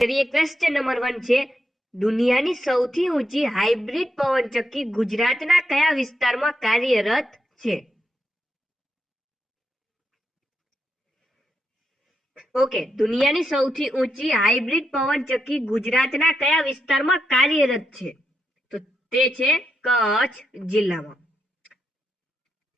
Question number 1 છે, દુનિયાની સૌથી ઊંચી હાઇબ્રિડ પવનચક્કી ગુજરાતના કયા વિસ્તારમાં કાર્યરત છે? ઓકે, દુનિયાની સૌથી ઊંચી હાઇબ્રિડ પવનચક્કી ગુજરાતના કયા વિસ્તારમાં કાર્યરત છે? તો તે છે કચ્છ જિલ્લામાં.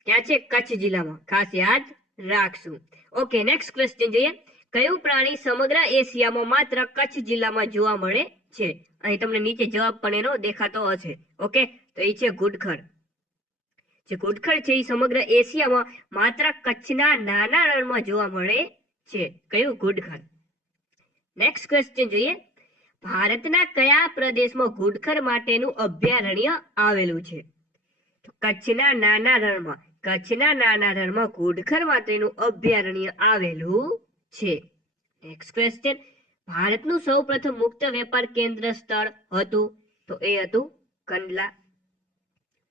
ક્યાં છે? કચ્છ જિલ્લામાં. ખાસ યાદ રાખશું. ઓકે, નેક્સ્ટ ક્વેશ્ચન જોઈએ. કયું પ્રાણી સમગ્ર એશિયામાં માત્ર કચ્છ જિલ્લામાં જોવા મળે છે? અહીં તમને નીચે જવાબ પણ એનો દેખાતો હશે. ઓકે, તો એ છે ઘુડખર. જે ઘુડખર છે એ સમગ્ર એશિયામાં માત્ર કચ્છના નાના રણમાં જોવા મળે છે. કયું? ઘુડખર. નેક્સ્ટ ક્વેશ્ચન જોઈએ. ભારતના કયા પ્રદેશમાં ઘુડખર માટેનું અભયારણ્ય આવેલું છે? તો કચ્છના નાના રણમાં. કચ્છના નાના રણમાં ઘુડખર માટેનું અભયારણ્ય આવેલું છે. Next question. ભારતનું સૌપ્રથમ મુક્ત વેપાર કેન્દ્ર સ્થળ હતું? તો એ હતું કંડલા.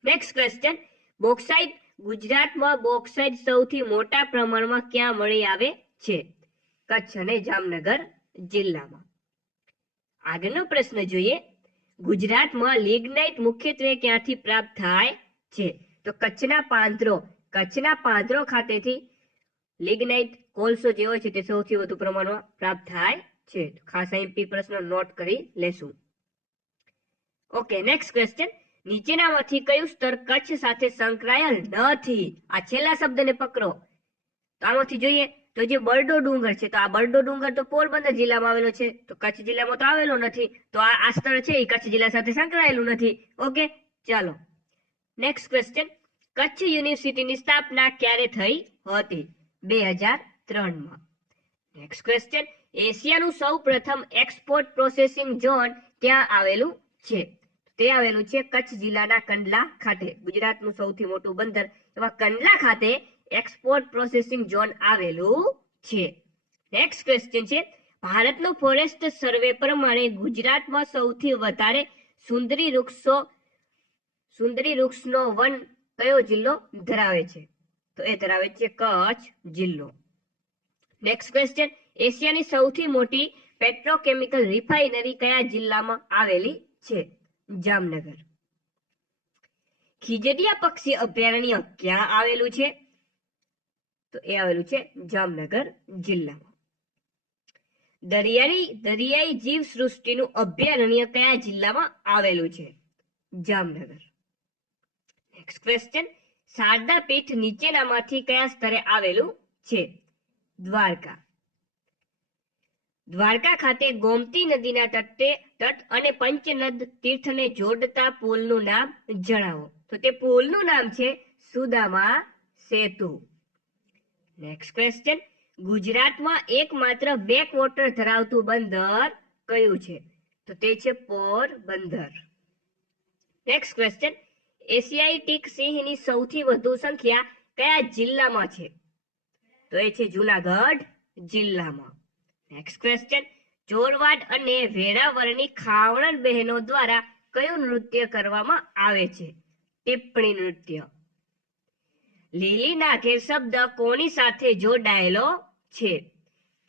Next question. બોક્સાઇટ ગુજરાતમાં બોક્સાઇટ સૌથી મોટા પ્રમાણમાં ક્યાં મળી આવે છે? કચ્છ અને જામનગર જિલ્લામાં. આગળનો પ્રશ્ન જોઈએ. ગુજરાતમાં લિગ્નાઇટ મુખ્યત્વે ક્યાંથી પ્રાપ્ત થાય છે? તો કચ્છના પાંદરો ખાતેથી લિગ્નાઇટ કોલસો જે હોય છે તે સૌથી વધુ પ્રમાણમાં પ્રાપ્ત થાય છે. ખાસ અહીં પ્રશ્ન નોટ કરી લેશું. Okay, next question. નીચેનામાંથી કયું સ્તર કચ્છ સાથે સંકળાયેલ નથી? આ છેલ્લા શબ્દને પકડો. તો આમાંથી જોઈએ તો જે બરડો ડુંગર છે, તો આ બરડો ડુંગર તો પોરબંદર જિલ્લામાં આવેલો છે, તો કચ્છ જિલ્લામાં તો આવેલો નથી. તો આ સ્થળ છે એ કચ્છ જિલ્લા સાથે સંકળાયેલું નથી. ઓકે, ચાલો નેક્સ્ટ ક્વેશ્ચન. કચ્છ યુનિવર્સિટીની સ્થાપના ક્યારે થઈ હતી? 2003માં. Next question. એશિયાનું સૌપ્રથમ એક્સપોર્ટ પ્રોસેસિંગ ઝોન ક્યાં આવેલું છે? તે આવેલું છે કચ્છ જિલ્લાના કંડલા ખાતે. ગુજરાતનું સૌથી મોટું બંદર એવા કંડલા ખાતે એક્સપોર્ટ પ્રોસેસિંગ ઝોન આવેલું છે. નેક્સ્ટ ક્વેશ્ચન છે, ભારતનો ફોરેસ્ટ સર્વે પ્રમાણે ગુજરાતમાં સૌથી વધારે સુંદરી વૃક્ષનો વન કયો જિલ્લો ધરાવે છે? તો એ ધરાવે છે કચ્છ જિલ્લો. Next question. એશિયાની સૌથી મોટી પેટ્રોકેમિકલ રિફાઇનરી કયા જિલ્લામાં આવેલી છે? જામનગર. ખીજડીયા પક્ષી અભયારણ્ય ક્યાં આવેલું છે? તો એ આવેલું છે જામનગર જિલ્લામાં. દરિયાઈ જીવ સૃષ્ટિનું અભયારણ્ય કયા જિલ્લામાં આવેલું છે? જામનગર. Next question. શારદા પીઠ નીચેનામાંથી કયા સ્થળે આવેલું છે? દ્વારકા. દ્વારકા ખાતે ગોમતી નદીના તટ અને પંચનદ તીર્થને જોડતા પુલનું નામ જણાવો. તો તે પુલનું નામ છે સુદામા સેતુ. Next question. ગુજરાતમાં એકમાત્ર બેકવોટર ધરાવતું બંદર કયું છે? તો તે છે પોરબંદર. Next question. એશિયાટિક સિંહની સૌથી વધુ સંખ્યા કયા જિલ્લામાં છે? તો એ છે જૂનાગઢ જિલ્લામાં. Next question. ચોરવાડ અને વેરાવળની ખાવણન બહેનો દ્વારા કયું નૃત્ય કરવામાં આવે છે? ટિપ્પણી નૃત્ય. લીલી નાઘેર શબ્દ કોની સાથે જોડાયેલો છે?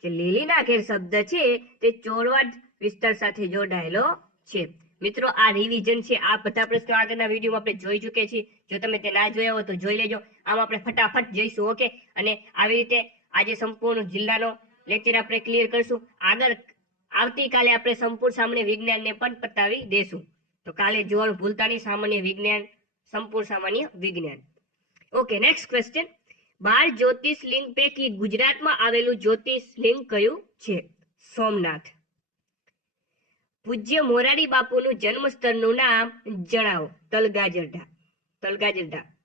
જે લીલી નાઘેર શબ્દ છે તે ચોરવાડ વિસ્તાર સાથે જોડાયેલો છે. મિત્રો, આ રિવિઝન છે. આ બધા પ્રશ્નો આગળના વિડીયોમાં આપણે જોઈ ચૂકે છીએ. જો તમે તે ના જોયા હોય તો જોઈ લેજો. આમ આપણે ફટાફટ જઈશું. ઓકે, અને આવી રીતે આજે સંપૂર્ણ જિલ્લાનો લેક્ચર આપણે ક્લિયર કરશું. આગળ આવતીકાલે આપણે સંપૂર્ણ સામાન્ય વિજ્ઞાનને પણ પતાવી દેશું. તો કાલે જોવાનું ભૂલતા નહીં. સામાન્ય વિજ્ઞાન, સંપૂર્ણ સામાન્ય વિજ્ઞાન. Okay, next question. 12 જ્યોતિર્લિંગ પૈકી ગુજરાતમાં આવેલું જ્યોતિર્લિંગ કયું છે? સોમનાથ. પૂજ્ય મોરારી બાપુનું જન્મસ્થળનું નામ જણાવો. તલગાજરડા.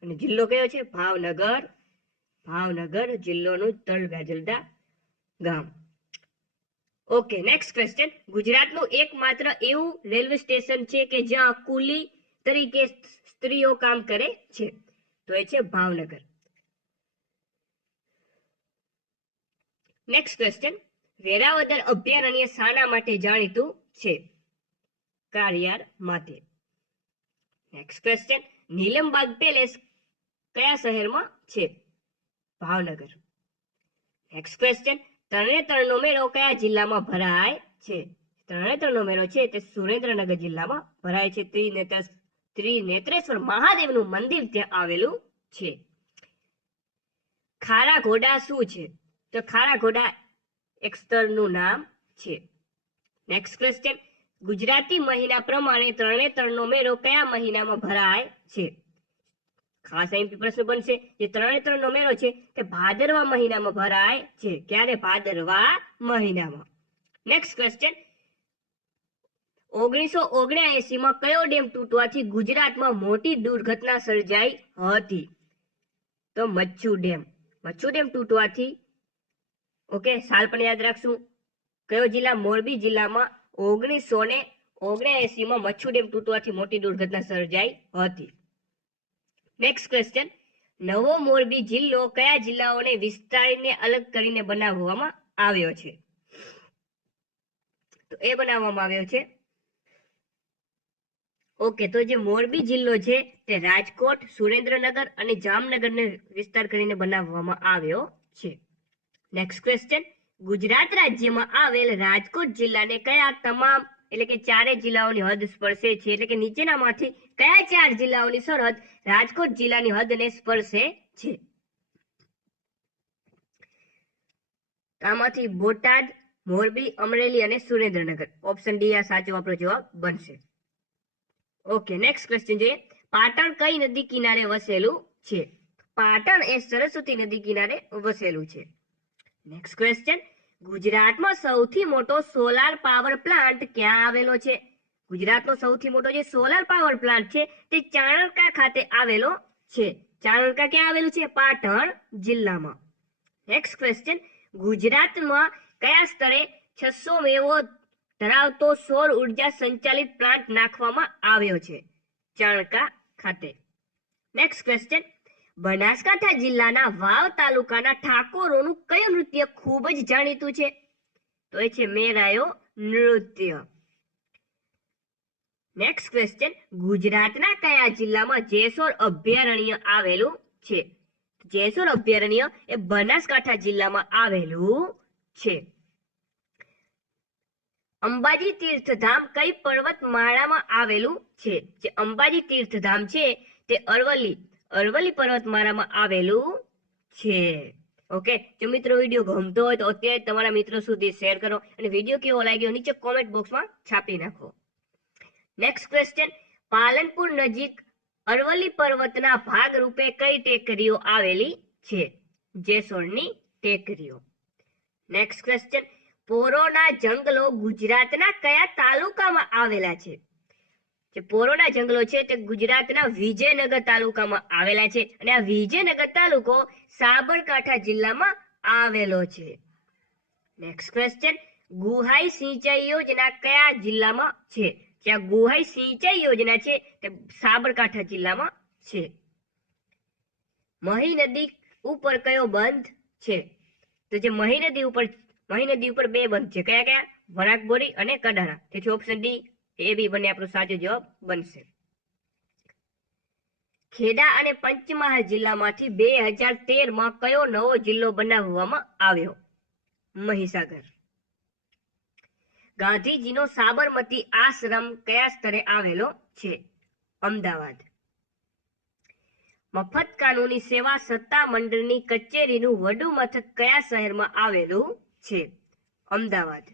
અને જિલ્લો કયો છે? ભાવનગર જિલ્લોનું તલગાજરડા ગામ. Okay, next question. ગુજરાતનું એકમાત્ર એવું રેલવે સ્ટેશન છે કે જ્યાં કુલી તરીકે સ્ત્રીઓ કામ કરે છે? તો એ છે ભાવનગર. Next question. વેરાવદર અભયારણ્ય શાના માટે જાણીતું છે? કાળિયાર માટે. Next question. નીલમબાગ પેલેસ કયા શહેરમાં છે? ભાવનગર. Next question. તરણેતરનો મેળો કયા જિલ્લામાં ભરાય છે? તરણેતરનો મેળો છે તે સુરેન્દ્રનગર જિલ્લામાં ભરાય છે. ત્રિનેત્રેશ્વર મહાદેવનું મંદિર ત્યાં આવેલું છે. ખારા ઘોડા શું છે? તો ખારા ઘોડા એક સ્થળનું નામ છે. નેક્સ્ટ ક્વેશ્ચન, ગુજરાતી મહિના પ્રમાણે તરણેતરનો મેળો કયા મહિનામાં ભરાય છે? ખાસ અહીં પ્રશ્ન બનશે. જે તરણેતરનો મેળો છે તે ભાદરવા મહિનામાં ભરાય છે. ક્યારે? ભાદરવા મહિનામાં. નેક્સ્ટ ક્વેશ્ચન, 1979માં કયો ડેમ તૂટવાથી ગુજરાતમાં મોટી દુર્ઘટના સર્જાઈ હતી? તો મચ્છુ ડેમ. મચ્છુ ડેમ તૂટવાથી, ઓકે, સાલ પણ યાદ રાખશું. કયો જિલ્લા? મોરબી જિલ્લામાં 1979માં મચ્છુ ડેમ તૂટવાથી મોટી દુર્ઘટના સર્જાઈ હતી. નેક્સ્ટ ક્વેશ્ચન, નવો મોરબી જિલ્લો કયા જિલ્લાઓને વિસ્તારીને અલગ કરીને બનાવવામાં આવ્યો છે? તો એ બનાવવામાં આવ્યો છે, ઓકે, તો જે મોરબી જિલ્લો છે તે રાજકોટ, સુરેન્દ્રનગર અને જામનગરને વિસ્તાર કરીને બનાવવામાં આવ્યો છે. નેક્સ્ટ ક્વેશ્ચન, ગુજરાત રાજ્યમાં આવેલ રાજકોટ જિલ્લાને કયા તમામ એટલે કે ચારે જિલ્લાઓની હદ સ્પર્શે છે? એટલે કે નીચેનામાંથી કયા 4 જિલ્લાઓની સરહદ રાજકોટ જિલ્લાની હદને સ્પર્શે છે? આમાંથી બોટાદ, મોરબી, અમરેલી અને સુરેન્દ્રનગર. ઓપ્શન ડી આ સાચો આપણો જવાબ બનશે. ઓકે, નેક્સ્ટ ક્વેશ્ચન જોઈએ. પાટણ કઈ નદી કિનારે વસેલું છે? પાટણ એ સરસ્વતી નદી કિનારે વસેલું છે. નેક્સ્ટ ક્વેશ્ચન, ગુજરાતમાં સૌથી મોટો સોલાર પાવર પ્લાન્ટ ક્યાં આવેલો છે? ગુજરાતનો સૌથી મોટો જે સોલાર પાવર પ્લાન્ટ છે તે ચાણકા ખાતે આવેલો છે. ચાણકા ક્યાં આવેલું છે? પાટણ જિલ્લામાં. નેક્સ્ટ ક્વેશ્ચન, ગુજરાતમાં કયા સ્તરે 600 મેવો ધરાવતો સૌર ઉર્જા સંચાલિત પ્લાન્ટ નાખવામાં આવ્યો છે? ચાણકા ખાતે. નેક્સ્ટ ક્વેશ્ચન, બનાસકાંઠા જિલ્લાના વાવ તાલુકાના ઠાકોરોનું કયું નૃત્ય ખૂબ જ જાણીતું છે? તો એ છે મેરાયો નૃત્ય. નેક્સ્ટ ક્વેશ્ચન, ગુજરાતના કયા જિલ્લામાં જેસોર અભયારણ્ય આવેલું છે? જેસોર અભયારણ્ય એ બનાસકાંઠા જિલ્લામાં આવેલું છે. અંબાજી તીર્થધામ કઈ પર્વતમાળામાં આવેલું છે? જે અંબાજી તીર્થધામ છે તે અરવલ્લી પર્વતમાળામાં આવેલું છે. ઓકે, જો મિત્રો વિડીયો ગમતો હોય તો અત્યારે તમારા મિત્રો સુધી શેર કરો અને વિડીયો કેવો લાગ્યો નીચે કોમેન્ટ બોક્સમાં છાપી નાખો. નેક્સ્ટ ક્વેશ્ચન, પાલનપુર નજીક અરવલ્લી પર્વતના ભાગ રૂપે કઈ ટેકરીઓ આવેલી છે? જેસોરની ટેકરીઓ. નેક્સ્ટ ક્વેશ્ચન, પોરોના જંગલો ગુજરાતના કયા તાલુકામાં આવેલા છે? જે પોરોના જંગલો છે તે ગુજરાતના વિજયનગર તાલુકામાં આવેલા છે અને આ વિજયનગર તાલુકો સાબરકાંઠા જિલ્લામાં આવેલો છે. નેક્સ્ટ ક્વેશ્ચન, ગુહાઈ સિંચાઈ યોજના કયા જિલ્લામાં છે? જ્યાં ગુહાઈ સિંચાઈ યોજના છે તે સાબરકાંઠા જિલ્લામાં છે. મહી નદી ઉપર કયો બંધ છે? તો જે મહી નદી ઉપર 2 બંધ છે. કયા કયા? વરાકબોરી અને કડાણા. તેથી ઓપ્શન ડી એ બી બંને આપણો સાચો જવાબ બનશે. ખેડા અને પંચમહાલ જિલ્લામાંથી 2013માં કયો નવો જિલ્લો બનાવવામાં આવ્યો? મહીસાગર. ગાંધીજીનો સાબરમતી આશ્રમ કયા સ્થળે આવેલો છે? અમદાવાદ. મફત કાનૂની સેવા સત્તા મંડળની કચેરીનું વડું મથક કયા શહેરમાં આવેલું છે? અમદાવાદ.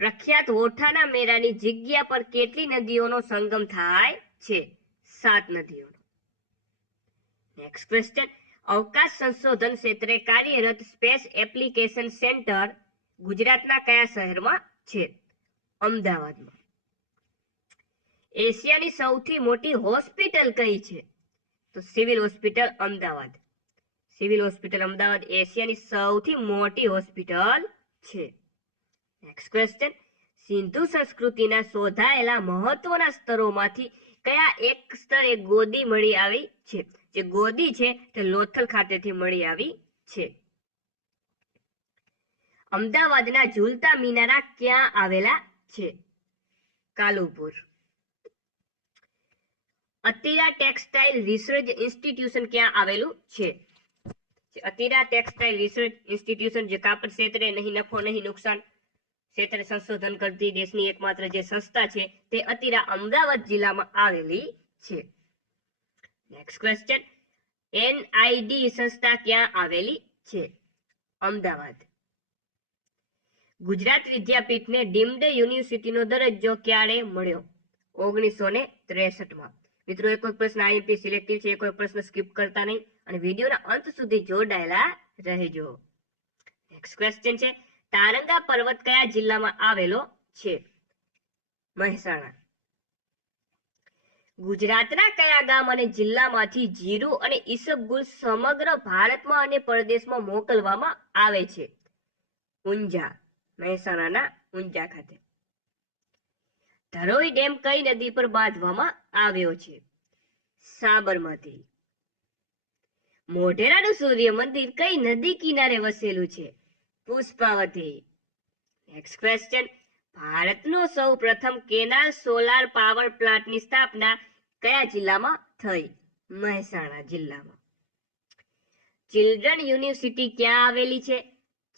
પ્રખ્યાત ઓઠાના મેળાની જગ્યા પર કેટલી નદીઓનો સંગમ થાય છે? 7 નદીઓનો. નેક્સ્ટ ક્વેશ્ચન, અવકાશ સંશોધન ક્ષેત્રે કાર્યરત સ્પેસ એપ્લિકેશન સેન્ટર ગુજરાતના કયા શહેરમાં છે? અમદાવાદમાં. એશિયાની સૌથી મોટી હોસ્પિટલ કઈ છે? તો civil hospital Ahmedabad. Civil hospital Ahmedabad એશિયાની સૌથી મોટી હોસ્પિટલ છે. નેક્સ્ટ ક્વેશ્ચન, સિંધુ સંસ્કૃતિના શોધાયેલા મહત્વના સ્તરોમાંથી કયા એક સ્તરે ગોદી મળી આવી છે? જે ગોદી છે તે લોથલ ખાતેથી મળી આવી છે. અમદાવાદના ઝૂલતા મિનારા ક્યાં આવેલા છે? કાલુપુર. અતિરા ટેક્સટાઇલ રિસર્ચ ઇન્સ્ટિટ્યુશન ક્યાં આવેલું છે? અતિરા ટેક્સટાઇલ રિસર્ચ ઇન્સ્ટિટ્યુશન જે કાપડ ક્ષેત્રે નહીં નફો નહીં નુકસાન ક્ષેત્રે સંશોધન કરતી દેશની એકમાત્ર જે સંસ્થા છે તે અતિરા અમદાવાદ જિલ્લામાં આવેલી છે. નેક્સ્ટ ક્વેશ્ચન, એનઆઈડી સંસ્થા ક્યાં આવેલી છે? અમદાવાદ. ગુજરાત વિદ્યાપીઠને ડીમ્ડ યુનિવર્સિટીનો દરજ્જો ક્યારે મળ્યો? 1963માં. મિત્રો, એક કોઈ પ્રશ્ન આઈએમપી સિલેક્ટિવ છે, કોઈ પ્રશ્ન સ્કીપ કરતા નહીં અને વિડીયોના અંત સુધી જોડાયેલા રહેજો. નેક્સ્ટ ક્વેશ્ચન છે, તારંગા પર્વત કયા જિલ્લામાં આવેલો છે? મહેસાણા. ગુજરાતના કયા ગામ અને જિલ્લામાંથી જીરું અને ઈસબગુલ સમગ્ર ભારતમાં અને પરદેશમાં મોકલવામાં આવે છે? ઊંઝા. મહેસાણાના ઊંઝા ખાતે. ધરોઈ ડેમ કઈ નદી પર બાંધવામાં આવ્યો છે? સાબરમતી. મોઢેરાનું સૂર્ય મંદિર કઈ નદી કિનારે વસેલું છે? પુષ્પાવતી. નેક્સ્ટ ક્વેશ્ચન, ભારતનો સૌ પ્રથમ કેનાલ સોલાર પાવર પ્લાન્ટની સ્થાપના કયા જિલ્લામાં થઈ? મહેસાણા જિલ્લામાં. ચિલ્ડ્રન યુનિવર્સિટી ક્યાં આવેલી છે?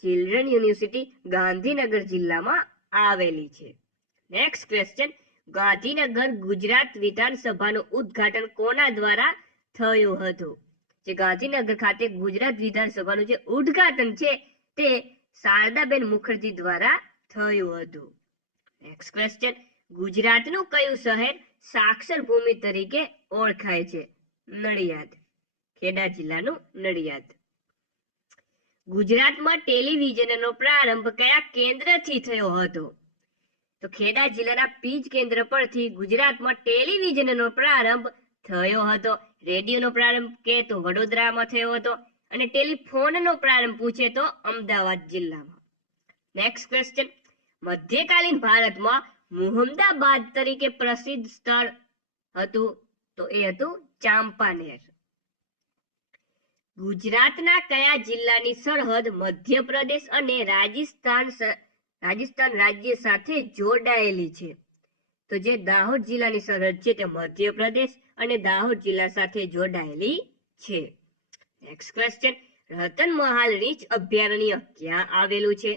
ચિલ્ડ્રન યુનિવર્સિટી ગાંધીનગર જિલ્લામાં આવેલી છે. નેક્સ્ટ ક્વેશ્ચન, ગાંધીનગર ગુજરાત વિધાનસભાનું ઉદ્ઘાટન કોના દ્વારા થયું હતું? જે ગાંધીનગર ખાતે ગુજરાત વિધાનસભાનું જે ઉદ્ઘાટન છે તે શારદાબેન મુખર્જી દ્વારા થયું હતું. નેક્સ્ટ ક્વેશ્ચન, ગુજરાતનું કયું શહેર સાક્ષર ભૂમિ તરીકે ઓળખાય છે? નડિયાદ. ખેડા જિલ્લાનું નડિયાદ. ગુજરાતમાં ટેલિવિઝનનો પ્રારંભ કયા કેન્દ્રથી થયો હતો? તો ખેડા જિલ્લાના પીજ કેન્દ્ર પરથી ગુજરાતમાં ટેલિવિઝનનો પ્રારંભ થયો હતો. રેડિયોનો પ્રારંભ કે તો વડોદરામાં થયો હતો અને ટેલિફોનનો પ્રારંભ પૂછે તો અમદાવાદ જિલ્લામાં. નેક્સ્ટ ક્વેશ્ચન, મધ્યકાલીન ભારતમાં મુહમ્મદાબાદ તરીકે પ્રસિદ્ધ સ્થળ હતું તો એ હતું ચાંપાનેર. ગુજરાતના કયા જિલ્લાની સરહદ મધ્યપ્રદેશ અને રાજસ્થાન રાજ્ય સાથે જોડાયેલી છે? તો જે દાહોદ જિલ્લાની સરહદ છે તે મધ્યપ્રદેશ અને દાહોદ જિલ્લા સાથે જોડાયેલી છે. નેક્સ્ટ ક્વેશ્ચન, રતનમહાલ રીંછ અભયારણ્ય ક્યાં આવેલું છે?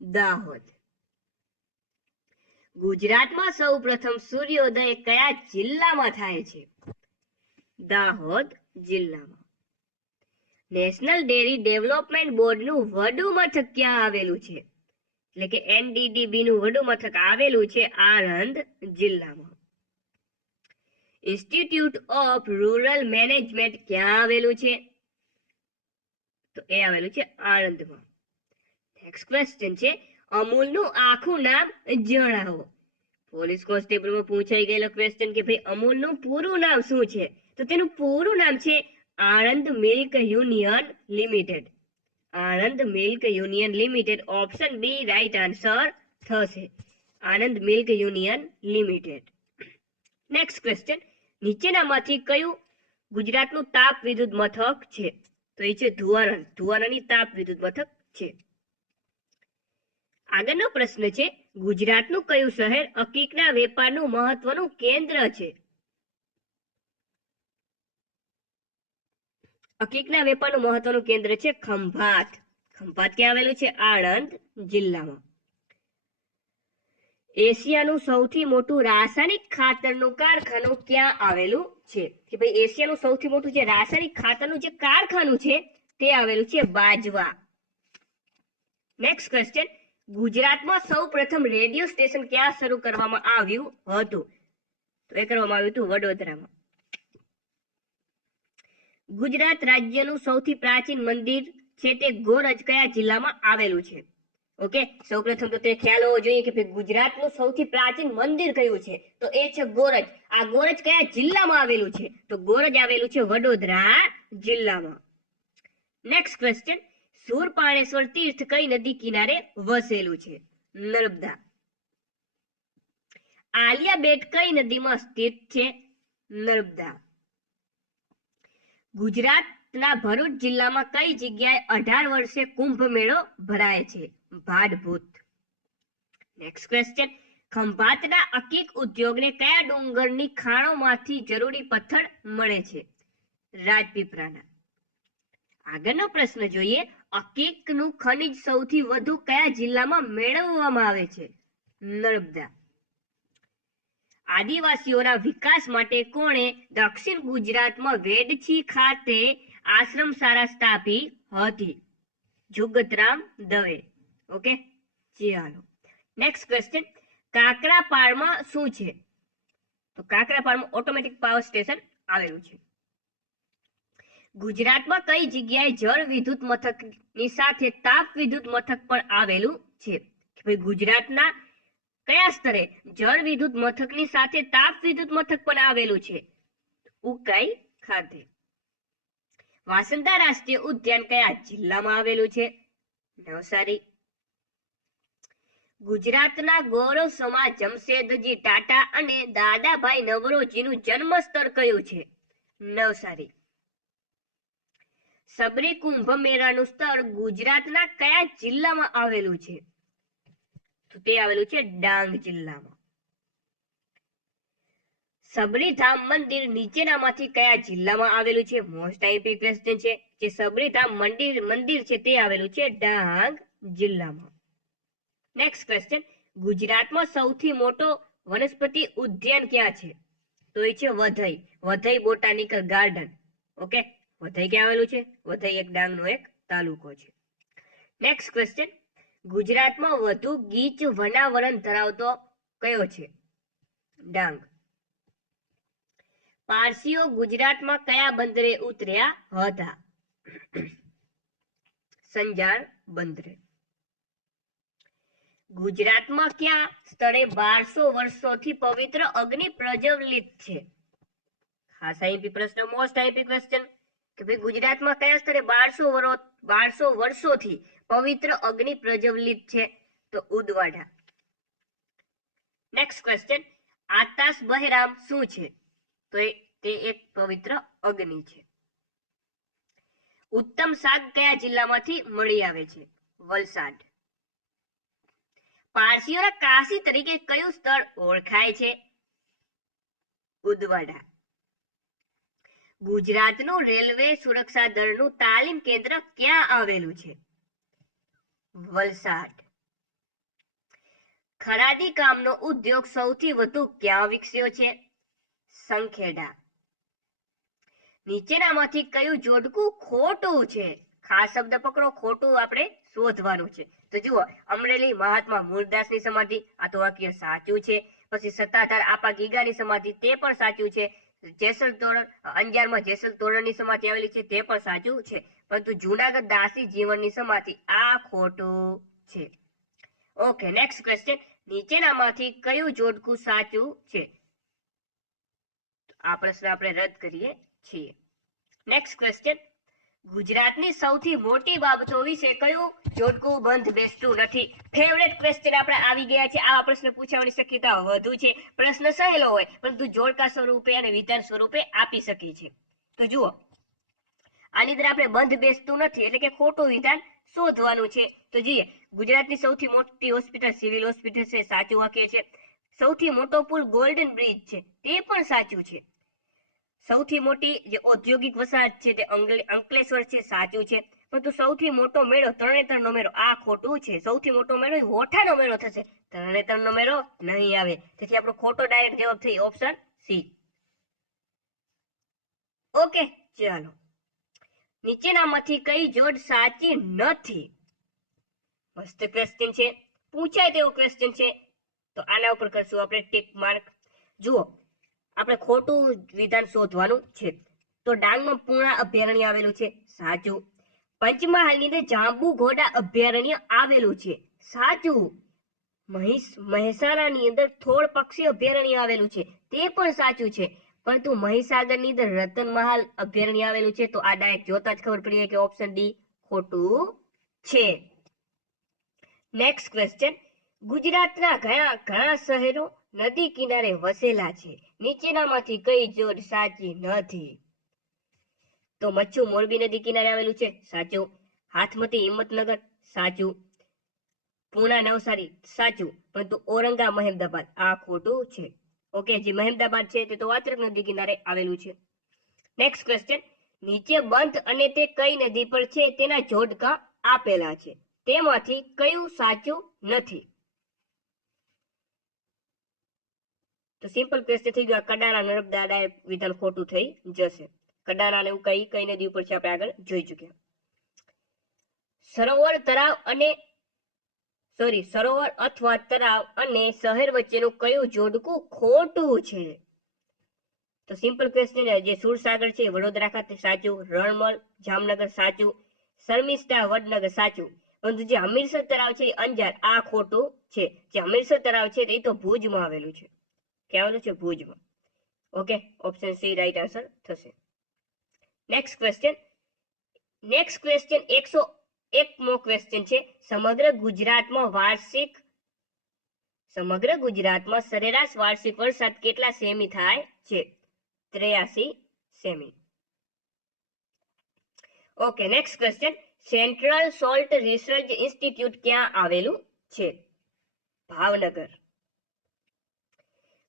દાહોદ. ગુજરાતમાં સૌ પ્રથમ સૂર્યોદય કયા જિલ્લામાં થાય છે? દાહોદ જિલ્લામાં. નેશનલ ડેરી ડેવલપમેન્ટ બોર્ડનું વડું મથક ક્યાં આવેલું છે? એટલે કે એનડીડીબી નું વડું મથક આવેલું છે આણંદ જિલ્લામાં. ઇન્સ્ટિટ્યૂટ ઓફ રૂરલ મેનેજમેન્ટ ક્યાં આવેલું છે? તો એ આવેલું છે આણંદમાં. નેક્સ્ટ ક્વેશ્ચન છે, અમૂલનું આખું નામ જણાવો. પોલીસ કોન્સ્ટેબલમાં પૂછાઈ ગયેલો ક્વેશ્ચન કે ભાઈ અમૂલનું પૂરું નામ શું છે? તો તેનું પૂરું નામ છે Anand milk union limited. Anand milk union limited. Option B right answer થશે. Anand milk union limited. Next question, નીચેનામાંથી કયું ગુજરાતનું તાપ વિદ્યુત મથક છે? તો એ છે ધુવારન. ધુવારનની તાપ વિદ્યુત મથક છે. આગળનો પ્રશ્ન છે, ગુજરાતનું કયું શહેર અકીકના વેપારનું મહત્વનું કેન્દ્ર છે? અકીકના વેપારનું મહત્વનું કેન્દ્ર છે ખંભાત. ખંભાત ક્યાં આવેલું છે? આણંદ જિલ્લામાં. એશિયાનું સૌથી મોટું રાસાયણિક ખાતરનું કારખાનું ક્યાં આવેલું છે? કે ભાઈ એશિયાનું સૌથી મોટું જે રાસાયણિક ખાતરનું જે કારખાનું છે તે આવેલું છે બાજવા. નેક્સ્ટ ક્વેશ્ચન, ગુજરાતમાં સૌ પ્રથમ રેડિયો સ્ટેશન ક્યાં શરૂ કરવામાં આવ્યું હતું? તો એ કરવામાં આવ્યું હતું વડોદરામાં. ગુજરાત રાજ્યનું સૌથી પ્રાચીન મંદિર છે તે ગોરજ કયા જિલ્લામાં આવેલું છે? ઓકે, સૌપ્રથમ તો તે ખ્યાલ હોવો જોઈએ કે ગુજરાતનું સૌથી પ્રાચીન મંદિર કયું છે? તો એ છે ગોરજ. આ ગોરજ કયા જિલ્લામાં આવેલું છે? તો ગોરજ આવેલું છે વડોદરા જિલ્લામાં. નેક્સ્ટ ક્વેશ્ચન, સુરપાણેશ્વર તીર્થ કઈ નદી કિનારે વસેલું છે? નર્મદા. આલિયા બેટ કઈ નદીમાં સ્થિત છે? નર્મદા. ગુજરાતના ભરૂચ જિલ્લામાં કઈ જગ્યાએ 18 વર્ષે કુંભ મેળો ભરાય છે? ભાડભૂત. નેક્સ્ટ ક્વેશ્ચન, ખંભાતના અકીક ઉદ્યોગને કયા ડુંગરની ખાણોમાંથી જરૂરી પથ્થર મળે છે? રાજપીપળાના. આગળનો પ્રશ્ન જોઈએ, અકીકનું ખનિજ સૌથી વધુ કયા જિલ્લામાં મેળવવામાં આવે છે? નર્મદા. આદિવાસીઓના વિકાસ માટે કોણે દક્ષિણ ગુજરાતમાં વેડછી ખાતે આશ્રમ શાળા સ્થાપી હતી? જુગતરામ દવે. ઓકે, ચાલો નેક્સ્ટ ક્વેશ્ચન. કાકરાપાળમાં શું છે? તો કાકરાપાળમાં ઓટોમેટિક પાવર સ્ટેશન આવેલું છે. ગુજરાતમાં કઈ જગ્યાએ જળ વિદ્યુત મથકની સાથે તાપ વિદ્યુત મથક પણ આવેલું છે? ભાઈ ગુજરાતના કયા સ્તરે જળ વિદ્યુત મથકની સાથે તાપ વિદ્યુત મથક પણ આવેલું છે? ઉકાઈ ખાતે. વાસંદા રાષ્ટ્રીય ઉદ્યાન કયા જિલ્લામાં આવેલું છે? નવસારી. ગુજરાતના ગૌરવ સમા જમશેદજી ટાટા અને દાદાભાઈ નવરોજીનું જન્મ સ્થળ કયું છે? નવસારી. સબરી કુંભ મેળાનું સ્થળ ગુજરાતના કયા જિલ્લામાં આવેલું છે? તો તે આવેલું છે ડાંગ જિલ્લામાં. સબરીધામ મંદિર નીચેનામાંથી કયા જિલ્લામાં આવેલું છે? મોસ્ટ આઈપી ક્વેશ્ચન છે. જે સબરીધામ મંદિર છે તે આવેલું છે ડાંગ જિલ્લામાં. Next question. ગુજરાતમાં સૌથી મોટો વનસ્પતિ ઉદ્યાન ક્યાં છે? તો એ છે Waghai. Waghai botanical garden. Okay, Waghai ક્યાં આવેલું છે? વધઈ એક ડાંગનો એક તાલુકો છે. Next question. ગુજરાતમાં વધુ ગીચ વનાવરણ ધરાવતો કયો છે? ડાંગ. પારસીઓ ગુજરાતમાં કયા બંદરે ઉતર્યા હતા? સંજાણ બંદરે. ગુજરાતમાં કયા સ્થળે 1200 વર્ષોથી પવિત્ર અગ્નિ પ્રજ્વલિત છે? ખાસ આઈપી પ્રશ્ન, મોસ્ટ આઈપી ક્વેશ્ચન કે ભાઈ ગુજરાતમાં કયા સ્થળે 1200 વર્ષોથી પવિત્ર અગ્નિ પ્રજ્વલિત છે? તો ઉદવાડા. Next question. આતાશ બહેરામ શું છે? તો તે એક પવિત્ર અગ્નિ છે. ઉત્તમ શાક કયા જિલ્લામાંથી મળી આવે છે? વલસાડ. પારસીઓના કાશી તરીકે કયું સ્થળ ઓળખાય છે? ઉદવાડા. ગુજરાતનું રેલવે સુરક્ષા દળનું તાલીમ કેન્દ્ર ક્યાં આવેલું છે? વલસાડ. ખરાદી કામનો ઉદ્યોગ સૌથી વધુ ક્યાં વિકસ્યો છે? સંખેડા. નીચેનામાંથી કયું જોડકું ખોટું છે? ખાસ શબ્દ પકડો, ખોટું આપણે શોધવાનું છે. તો જુઓ, અમરેલી મહાત્મા મૂળદાસની સમાધિ, આ તો વાક્ય સાચું છે. પછી સત્તાધાર આપા ગીગાની સમાધિ, તે પણ સાચું છે. જેસલ તોરણ, અંજારમાં જેસલ તોરણની સમાધિ આવેલી છે, તે પણ સાચું છે. પરંતુ જૂનાગઢ દાસી જીવનની સમાધિ, આ ખોટું છે. Okay, next question. નીચેનામાંથી કયું જોડકું સાચું છે? આ પ્રશ્ન આપણે રદ કરીએ છીએ. Next question. ગુજરાતની સૌથી મોટી બાબતો વિશે કયું જોડકું બંધ બેસતું નથી? ફેવરેટ ક્વેશ્ચન આપણે આવી ગયા છે. આવા પ્રશ્ન પૂછવાની શક્યતા વધુ છે. પ્રશ્ન સહેલો હોય પરંતુ જોડકા સ્વરૂપે અને વિધાન સ્વરૂપે આપી શકીએ છીએ. તો જુઓ, આની અંદર આપણે બંધ બેસતું નથી એટલે કે ખોટું વિધાન શોધવાનું છે. તો જોઈએ, ગુજરાતની સૌથી મોટી હોસ્પિટલ સિવિલ હોસ્પિટલ છે, સાચું વાક્ય છે. સૌથી મોટો પુલ ગોલ્ડન બ્રિજ છે, તે પણ સાચું છે. સૌથી મોટી જે ઔદ્યોગિક વસાહત છે તે અંકલેશ્વર છે, સાચું છે. પરંતુ સૌથી મોટો મેળો તરણેતરનો મેળો, આ ખોટું છે. સૌથી મોટો મેળો હોઠાનો મેળો થશે, તરણેતરનો મેળો નહીં આવે. તેથી આપણો ખોટો ડાયરેક્ટ જવાબ થઈ ઓપ્શન સી. ઓકે, ચાલો. નીચેનામાંથી કઈ જોડ સાચી નથી? મસ્ત ક્વેશ્ચન છે, પૂછાય તેવો ક્વેશ્ચન છે. તો આના ઉપર કરશું આપણે ટિક માર્ક. જુઓ, આપણે ખોટું વિધાન શોધવાનું છે. તો ડાંગમાં પૂર્ણા અભયારણ્ય આવેલું છે, સાચું. પંચમહાલની અંદર જાંબુ ઘોડા અભયારણ્ય આવેલું છે, સાચું. મહેસાણાની અંદર થોળ પક્ષી અભયારણ્ય આવેલું છે, તે પણ સાચું છે. પરંતુ મહીસાગરની અંદર રતનમહાલ અભયારણ્ય આવેલું છે. તો આ ડાયરેક્ટ જોતા જ ખબર પડી જાય કે ઓપ્શન ડી ખોટું છે. Next question. ગુજરાતના ઘણા શહેરો નદી કિનારે વસેલા છે. નીચેનામાંથી કઈ જોડ સાચી નથી? તો મચ્છુ મોરબી નદી કિનારે આવેલું છે, સાચું. હાથમતી હિંમતનગર, સાચું. પૂર્ણા નવસારી, સાચું. પરંતુ ઔરંગા મહેમદાબાદ, આ ખોટું છે. ઓકે, જે મહેમદાબાદ છે તે તો વાત્રક નદી કિનારે આવેલું છે. Next question. નીચે બંધ અને તે કઈ નદી પર છે તેના જોડકા આપેલા છે તેમાંથી કયું સાચું નથી? તો સિમ્પલ ક્વેશ્ચન થઈ ગયો. કડાણા નર્મદા વિધાન ખોટું થઈ જશે. કડાણા ને એવું કઈ નદી ઉપર છે આપણે આગળ જોઈ ચુક્યા. સરોવર અથવા તળાવ અને શહેર વચ્ચેનું કયું જોડકું ખોટું છે? તો સિમ્પલ ક્વેશ્ચન જે સુરસાગર છે વડોદરા ખાતે સાચું, રણમલ જામનગર સાચું, શર્મિષ્ઠા વડનગર સાચું. પરંતુ જે હમીરસર તળાવ છે એ અંજાર આ ખોટું છે. જે હમીરસર તળાવ છે એ તો ભુજમાં આવેલું છે. ક્યાં આવેલું છે? ભુજમાં. Okay, option C right answer થશે. નેક્સ્ટ ક્વેશ્ચન 101મો ક્વેશ્ચન છે. સમગ્ર ગુજરાતમાં સરેરાશ વાર્ષિક વરસાદ કેટલા સેમી થાય છે? 83 semi. Okay, next question central salt research institute ક્યાં આવેલું છે? ભાવનગર.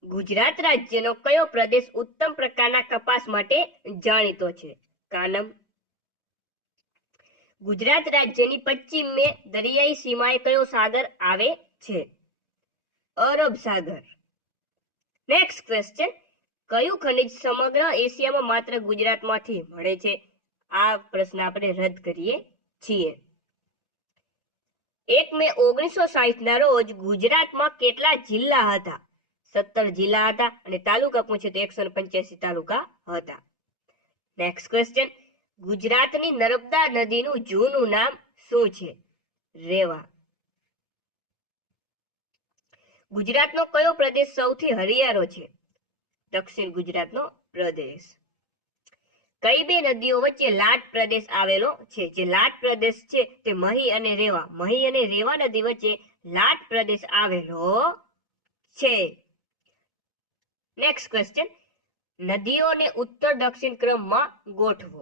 ગુજરાત રાજ્યનો કયો પ્રદેશ ઉત્તમ પ્રકારના કપાસ માટે જાણીતો છે? કાનમ. ગુજરાત રાજ્યની પશ્ચિમે દરિયાઈ સીમાએ કયો સાગર આવે છે? અરબ સાગર. નેક્સ્ટ ક્વેશ્ચન કયું ખનિજ સમગ્ર એશિયામાં માત્ર ગુજરાતમાંથી મળે છે? આ પ્રશ્ન આપણે રદ કરીએ છીએ. 1 મે 1960 ના રોજ ગુજરાતમાં કેટલા જિલ્લા હતા? 17 જિલ્લા હતા અને તાલુકા પૂછે તો 185 તાલુકા હતા. નેક્સ્ટ ક્વેશ્ચન ગુજરાતની નર્મદા નદીનું જૂનું નામ શું છે? રેવા. ગુજરાતનો કયો પ્રદેશ સૌથી હરિયાળો છે? દક્ષિણ ગુજરાતનો પ્રદેશ. કઈ બે નદીઓ વચ્ચે લાટ પ્રદેશ આવેલો છે? જે લાટ પ્રદેશ છે તે મહી અને રેવા નદી વચ્ચે લાટ પ્રદેશ આવેલો છે. નેક્સ્ટ ક્વેશ્ચન નદીઓને ઉત્તર દક્ષિણ ક્રમમાં ગોઠવો.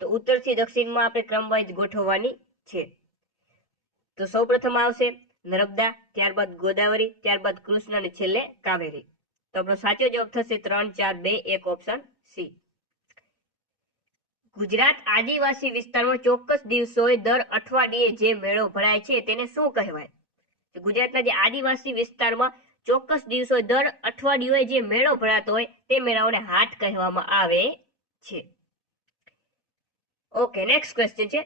તો ઉત્તરથી દક્ષિણમાં આપણે ક્રમવાઇઝ ગોઠવવાની છે. તો સૌપ્રથમ આવશે નર્મદા, ત્યારબાદ ગોદાવરી, ત્યારબાદ કૃષ્ણ અને છેલ્લે કાવેરી. તો આપણો સાચો જવાબ થશે 3, 4, 2, 1 ઓપ્શન સી. ગુજરાત આદિવાસી વિસ્તારમાં ચોક્કસ દિવસોએ દર અઠવાડિયે જે મેળો ભરાય છે તેને શું કહેવાય? ગુજરાતના જે આદિવાસી વિસ્તારમાં ચોક્કસ દિવસોએ દર અઠવાડિયે જે મેળો ભરાતો હોય તે મેળાઓને હાટ કહેવામાં આવે છે. ઓકે, નેક્સ્ટ ક્વેશ્ચન છે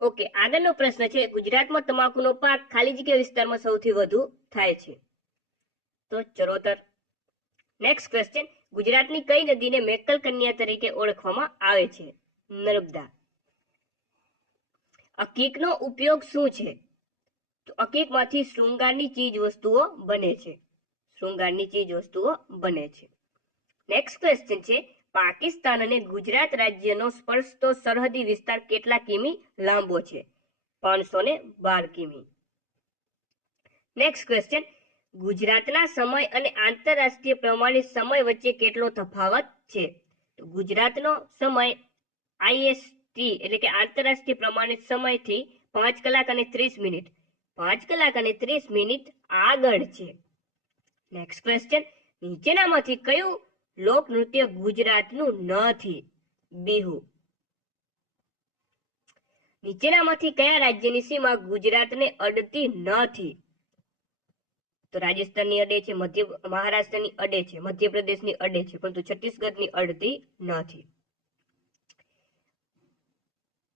ઓકે આગળનો પ્રશ્ન છે ગુજરાતમાં તમાકુનો પાક ખાલી જગ્યા વિસ્તારમાં સૌથી વધુ થાય છે? તો ચરોતર. નેક્સ્ટ ક્વેશ્ચન ગુજરાતની કઈ નદીને મેકલ કન્યા તરીકે ઓળખવામાં આવે છે? નર્મદા. અકીકનો ઉપયોગ શું છે? તો અકીકમાંથી શૃંગારની ચીજ વસ્તુઓ બને છે. નેક્સ્ટ ક્વેશ્ચન છે પાકિસ્તાન અને ગુજરાત રાજ્યનો સ્પર્શતો સરહદી વિસ્તાર કેટલા કિમી લાંબો છે? 512 કિમી. નેક્સ્ટ ક્વેશ્ચન ગુજરાતના સમય અને આંતરરાષ્ટ્રીય પ્રમાણિત સમય વચ્ચે કેટલો તફાવત છે? તો ગુજરાતનો સમય IST એટલે કે આંતરરાષ્ટ્રીય પ્રમાણિત સમયથી 5 કલાક અને 30 મિનિટ 5 કલાક અને 30 મિનિટ આગળ છે. નેક્સ્ટ ક્વેશ્ચન નીચેનામાંથી કયું લોકનૃત્ય ગુજરાતનું નથી? બિહુ. નીચેનામાંથી કયા રાજ્યની સીમા ગુજરાતને અડતી નથી? તો રાજસ્થાનની અડે છે, મહારાષ્ટ્રની અડે છે, મધ્યપ્રદેશની અડે છે, પરંતુ છત્તીસગઢની અડતી નથી.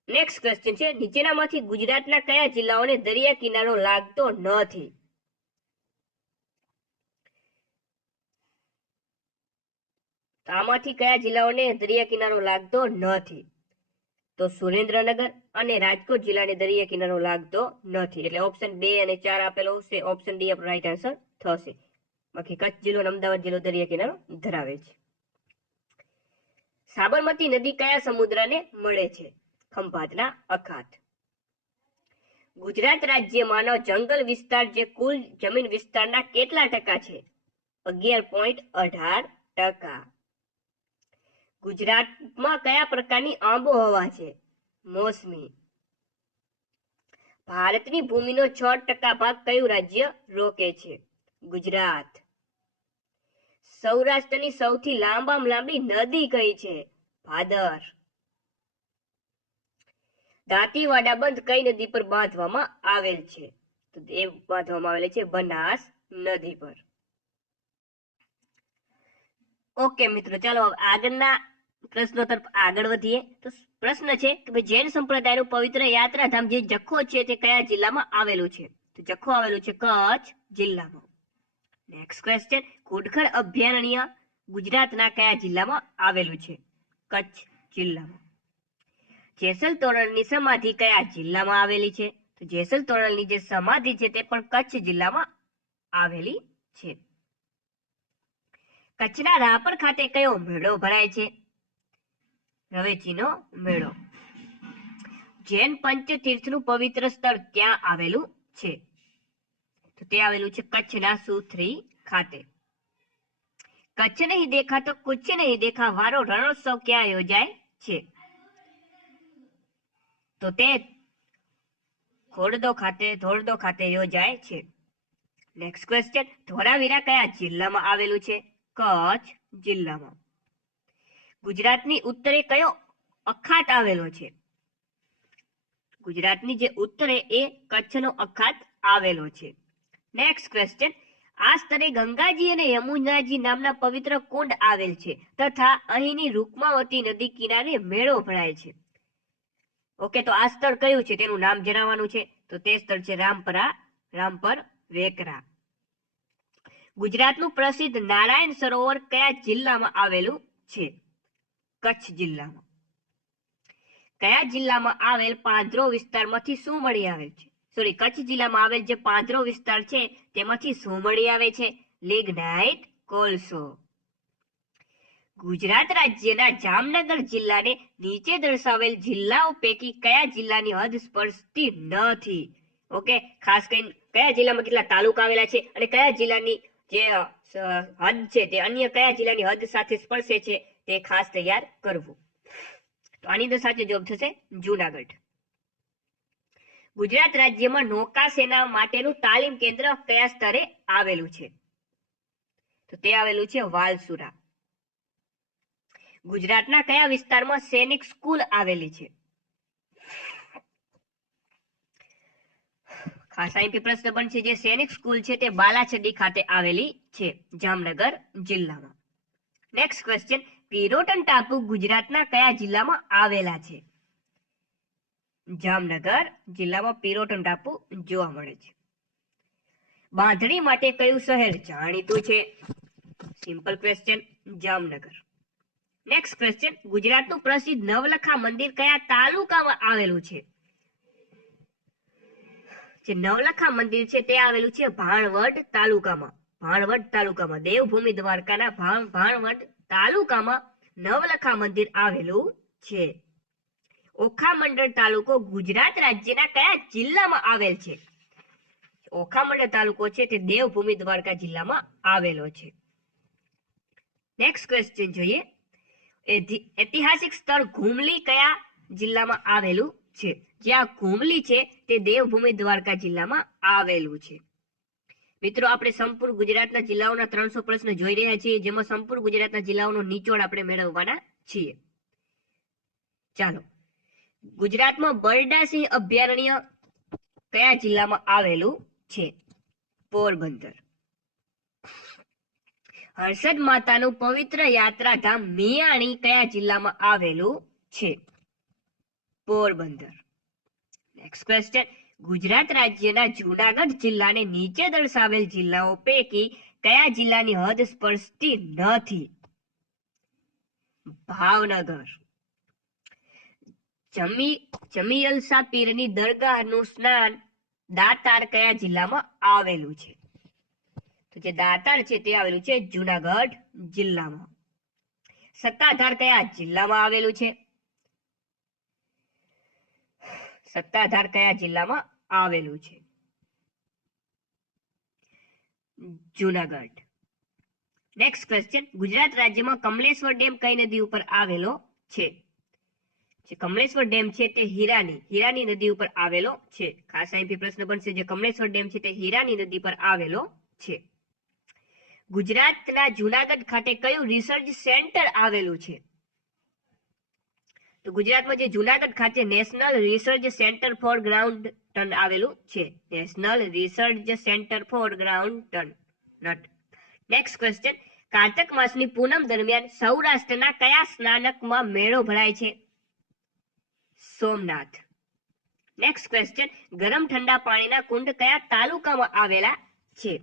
નેક્સ્ટ ક્વેશ્ચન છે નીચેનામાંથી ગુજરાતના કયા જિલ્લાઓને દરિયા કિનારો લાગતો નથી? આમાંથી કયા જિલ્લાઓને દરિયા કિનારો લાગતો નથી? તો સુરેન્દ્રનગર અને રાજકોટ જિલ્લાને દરિયા કિનારો લાગતો નથી. એટલે ઓપ્શન 2 અને 4 આપેલો છે. ઓપ્શન ડી આપણો રાઈટ આન્સર થશે. બાકી કચ્છ જિલ્લો અને અમદાવાદ જિલ્લો દરિયા કિનારો ધરાવે છે. સાબરમતી નદી કયા સમુદ્રને મળે છે? ખંભાતના અખાત. ગુજરાત રાજ્યમાંનો જંગલ વિસ્તાર જે કુલ જમીન વિસ્તારના કેટલા ટકા છે? 11.18%. ગુજરાતમાં કયા પ્રકારની આબોહવા છે? મોસમી. ભારતની ભૂમિનો 6% ભાગ કયું રાજ્ય રોકે છે? ગુજરાત. સૌરાષ્ટ્રની સૌથી લાંબામાં લાંબી નદી કઈ છે? ભાદર. દાંતીવાડા બંધ કઈ નદી પર બાંધવામાં આવેલ છે? તો એ બાંધવામાં આવેલ છે બનાસ નદી પર. ઓકે મિત્રો, ચાલો આગળના પ્રશ્નો તરફ આગળ વધીએ. તો પ્રશ્ન છે કે જૈન સંપ્રદાયનું પવિત્ર યાત્રાધામ જે જખો છે તે કયા જિલ્લામાં આવેલું છે? તો જખો આવેલું છે કચ્છ જિલ્લામાં. નેક્સ્ટ ક્વેશ્ચન, ઘુડખર અભયારણ્ય ગુજરાતના કયા જિલ્લામાં આવેલું છે? કચ્છ જિલ્લામાં. જેસલ તોરલની સમાધિ કયા જિલ્લામાં આવેલી છે? તો જેસલ તોરલની જે સમાધિ છે તે પણ કચ્છ જિલ્લામાં આવેલી છે. કચ્છના રાપર ખાતે કયો મેળો ભરાય છે? રવેચીનો મેળો. જૈન પંચતીર્થનું પવિત્ર સ્થળ ક્યાં આવેલું છે? તો તે આવેલું છે કચ્છના સુથરી ખાતે. કચ્છ નહીં દેખા તો કુછ નહીં દેખા વારો રણોત્સવ ક્યાં યોજાય છે? તો તે ધોળદો ખાતે યોજાય છે. નેક્સ્ટ ક્વેશ્ચન, ધોળાવીરા કયા જિલ્લામાં આવેલું છે? કચ્છ જિલ્લામાં. ગુજરાતની ઉત્તરે કયો અખાત આવેલો છે? ગુજરાતની જે ઉત્તરે એ કચ્છનો અખાત આવેલો છે. નેક્સ્ટ ક્વેશ્ચન, આ સ્થળે ગંગાજી અને યમુનાજી નામના પવિત્ર કુંડ આવેલ છે તથા અહીંની રૂકમાવતી નદી કિનારે મેળો ભરાય છે. ઓકે, તો આ સ્થળ કયું છે તેનું નામ જણાવવાનું છે. તો તે સ્થળ છે રામપર વેકરા. ગુજરાતનું પ્રસિદ્ધ નારાયણ સરોવર કયા જિલ્લામાં આવેલું છે? કચ્છ જિલ્લામાં. કયા જિલ્લામાં આવેલ પાદરો વિસ્તારમાંથી શું મળી આવે છે? કચ્છ જિલ્લામાં આવેલ જે પાદરો વિસ્તાર છે તેમાંથી શું મળી આવે છે? લિગ્નાઇટ કોલસો. ગુજરાત રાજ્યના જામનગર જિલ્લાને નીચે દર્શાવેલ જિલ્લાઓ પૈકી કયા જિલ્લાની હદ સ્પર્શતી નથી? ઓકે, ખાસ કરીને કયા જિલ્લામાં કેટલા તાલુકા આવેલા છે અને કયા જિલ્લાની જે હદ છે તે અન્ય કયા જિલ્લાની હદ સાથે સ્પર્શે છે તે ખાસ તૈયાર કરવું. તો આની અંદર સાચો જવાબ થશે જૂનાગઢ. ગુજરાત રાજ્યમાં નૌકાસેના માટેનું તાલીમ કેન્દ્ર કયા સ્તરે આવેલું છે? તો તે આવેલું છે વાલસુરા. ગુજરાતના કયા વિસ્તારમાં સૈનિક સ્કૂલ આવેલી છે? ખાસ અહીં પ્રશ્ન બનશે. જે સૈનિક સ્કૂલ છે તે બાલાછડી ખાતે આવેલી છે જામનગર જિલ્લામાં. નેક્સ્ટ ક્વેશ્ચન, પિરોટન ટાપુ ગુજરાતના કયા જિલ્લામાં આવેલા છે? જામનગર જિલ્લામાં પિરોટન ટાપુ જોવા મળે છે. બાંધણી માટે કયું શહેર જાણીતું છે? Simple question, Jamnagar. Next question, ગુજરાતનું પ્રસિદ્ધ નવલખા મંદિર કયા તાલુકામાં આવેલું છે? જે નવલખા મંદિર છે તે આવેલું છે ભાણવડ તાલુકામાં. દેવભૂમિ દ્વારકાના ભાણવડ તાલુકામાં નવલખા મંદિર આવેલું છે. ઓખામંડળ તાલુકો ગુજરાત રાજ્યના કયા જિલ્લામાં આવેલ છે? ઓખામંડળ તાલુકો છે તે દેવભૂમિ દ્વારકા જિલ્લામાં આવેલો છે. નેક્સ્ટ ક્વેશ્ચન જોઈએ. ઐતિહાસિક સ્થળ ઘુમલી કયા જિલ્લામાં આવેલું છે? જ્યાં ઘુમલી છે તે દેવભૂમિ દ્વારકા જિલ્લામાં આવેલું છે. મિત્રો, આપણે સંપૂર્ણ ગુજરાતના જિલ્લાઓના 300 પ્રશ્ન જોઈ રહ્યા છીએ, જેમાં સંપૂર્ણ ગુજરાતના જિલ્લાઓનો નિચોડ આપણે મેળવવાના છીએ. ચાલો, ગુજરાતમાં બરડાસિંહ અભયારણ્ય કયા જિલ્લામાં આવેલું છે? પોરબંદર. હર્ષદ માતાનું પવિત્ર યાત્રાધામ મિયાણી કયા જિલ્લામાં આવેલું છે? પોરબંદર. નેક્સ્ટ ક્વેશ્ચન, ગુજરાત રાજ્યના જૂનાગઢ જિલ્લાને નીચે દર્શાવેલ જિલ્લાઓ પૈકી કયા જિલ્લાની હદ સ્પર્શતી નથી? ભાવનગર. જમીયલસા પીરની દરગાહનું સ્નાન દાતાર કયા જિલ્લામાં આવેલું છે? તો જે દાતાર છે તે આવેલું છે જૂનાગઢ જિલ્લામાં. સત્તાધાર કયા જિલ્લામાં આવેલું છે? સત્તાધાર કયા જિલ્લામાં આવેલું છે? જૂનાગઢ. નેક્સ્ટ ક્વેશ્ચન, ગુજરાત રાજ્યમાં કમલેશ્વર ડેમ કઈ નદી ઉપર આવેલો છે? જે કમલેશ્વર ડેમ છે તે હીરાની નદી ઉપર આવેલો છે. ખાસ અહીંથી પ્રશ્ન બનશે. જે કમલેશ્વર ડેમ છે તે હીરાની નદી પર આવેલો છે. ગુજરાતના જુનાગઢ ખાતે કયું રિસર્ચ સેન્ટર આવેલું છે? તો ગુજરાતમાં જે જુનાગઢ ખાતે national research centre for groundnut આવેલું છે. National research centre for groundnut. Next question, કાર્તક માસની પૂનમ દરમિયાન સૌરાષ્ટ્રના કયા સ્નાનકમાં મેળો ભરાય છે? સોમનાથ. નેક્સ્ટ ક્વેશ્ચન, ગરમ ઠંડા પાણીના કુંડ કયા તાલુકામાં આવેલા છે?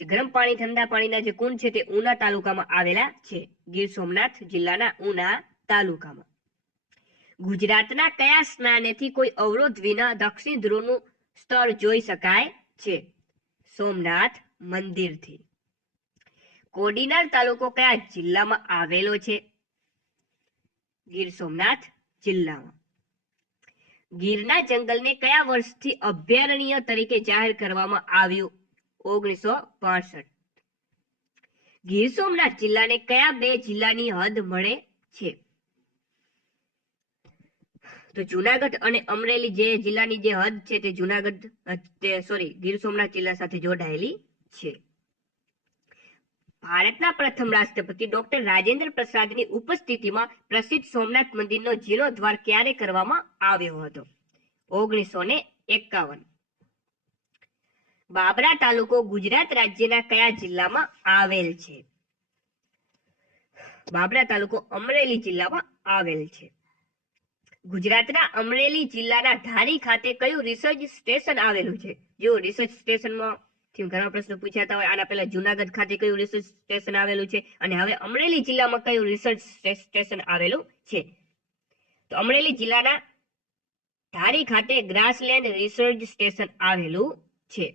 જે ગરમ પાણી ઠંડા પાણીના જે કુંડ છે તે ઉના તાલુકામાં આવેલા છે. ગીર સોમનાથ જિલ્લાના ઉના તાલુકામાં. ગુજરાતના કયા સ્નાનેથી કોઈ અવરોધ વિના દક્ષિણ ધ્રુવનું સ્થળ જોઈ શકાય છે? સોમનાથ મંદિરથી. કોડીનાર તાલુકો કયા જિલ્લામાં આવેલો છે? ગીર સોમનાથ જિલ્લામાં. ગીરના જંગલને કયા વર્ષથી અભયારણ્ય તરીકે જાહેર કરવામાં આવ્યું? 1965. ગીર સોમનાથ જિલ્લાને કયા બે જિલ્લાની હદ મળે છે? તો જુનાગઢ અને અમરેલી જે જિલ્લાની જે હદ છે તે ગીર સોમનાથ જિલ્લા સાથે જોડાયેલી છે. ભારતના પ્રથમ રાષ્ટ્રપતિ ડોક્ટર રાજેન્દ્ર પ્રસાદની ઉપસ્થિતિમાં પ્રસિદ્ધ સોમનાથ મંદિરનો જીર્ણોદ્ધાર ક્યારે કરવામાં આવ્યો હતો? 1951. બાબરા તાલુકો ગુજરાત રાજ્યના કયા જિલ્લામાં આવેલ છે? બાબરા તાલુકો અમરેલી જિલ્લામાં આવેલ છે. ગુજરાતના અમરેલી જિલ્લાના ધારી ખાતે કયું રિસર્ચ સ્ટેશન આવેલું છે? જો રિસર્ચ સ્ટેશનમાં ઘણા પ્રશ્નો પૂછાતા હોય, આના પહેલા જુનાગઢ ખાતે કયું રિસર્ચ સ્ટેશન આવેલું છે અને હવે અમરેલી જિલ્લામાં કયું રિસર્ચ સ્ટેશન આવેલું છે? તો અમરેલી જિલ્લાના ધારી ખાતે ગ્રાસલેન્ડ રિસર્ચ સ્ટેશન આવેલું છે.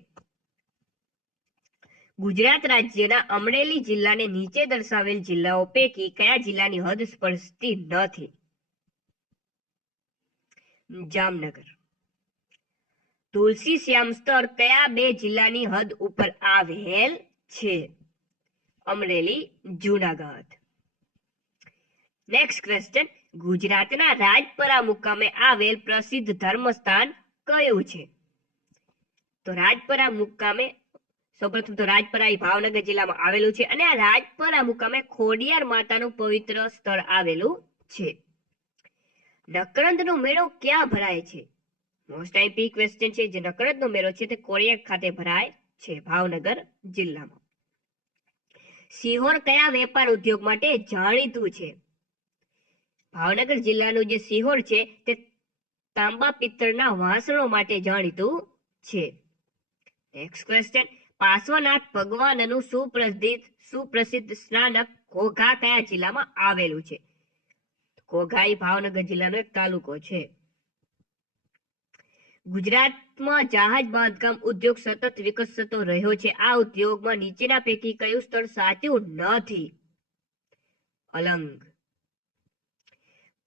ગુજરાત રાજ્યના અમરેલી જિલ્લાને નીચે દર્શાવેલ જિલ્લાઓ પૈકી કયા જિલ્લાની હદ સ્પર્શતી નથી? જામનગર. તુલસી શ્યામ સ્થળ કયા બે જિલ્લાની હદ ઉપર આવેલ છે? અમરેલી, જુનાગઢ. નેક્સ્ટ ક્વેશ્ચન, ગુજરાતના રાજપરા મુકામે આવેલ પ્રસિદ્ધ ધર્મસ્થાન કયું છે? તો રાજપરા મુકામે સૌપ્રથમ તો રાજપરા એ ભાવનગર જિલ્લામાં આવેલું છે અને આ રાજપરા મુકામે ખોડિયાર માતાનું પવિત્ર સ્થળ આવેલું છે. નકરંદનો મેળો ક્યાં ભરાય છે? મોસ્ટ આઈપી ક્વેશ્ચન છે. જે નકરંદનો મેળો છે તે કોળિયાક ખાતે ભરાય છે, ભાવનગર જિલ્લામાં. સિહોર કયા વેપાર ઉદ્યોગ માટે જાણીતું છે? ભાવનગર જિલ્લાનું જે સિહોર છે તે તાંબા પિત્તળના વાસણો માટે જાણીતું છે. નેક્સ્ટ ક્વેશ્ચન, પાર્શ્વનાથ ભગવાનનું સુપ્રસિદ્ધ સ્નાનક ઘોઘા કયા જિલ્લામાં આવેલું છે? ઘોઘા એ ભાવનગર જિલ્લાનો એક તાલુકો છે. ગુજરાતમાં જહાજ બાંધકામ ઉદ્યોગ સતત વિકસતો રહ્યો છે. આ ઉદ્યોગમાં નીચેના પૈકી કયું સ્થળ સાચું નથી? અલંગ.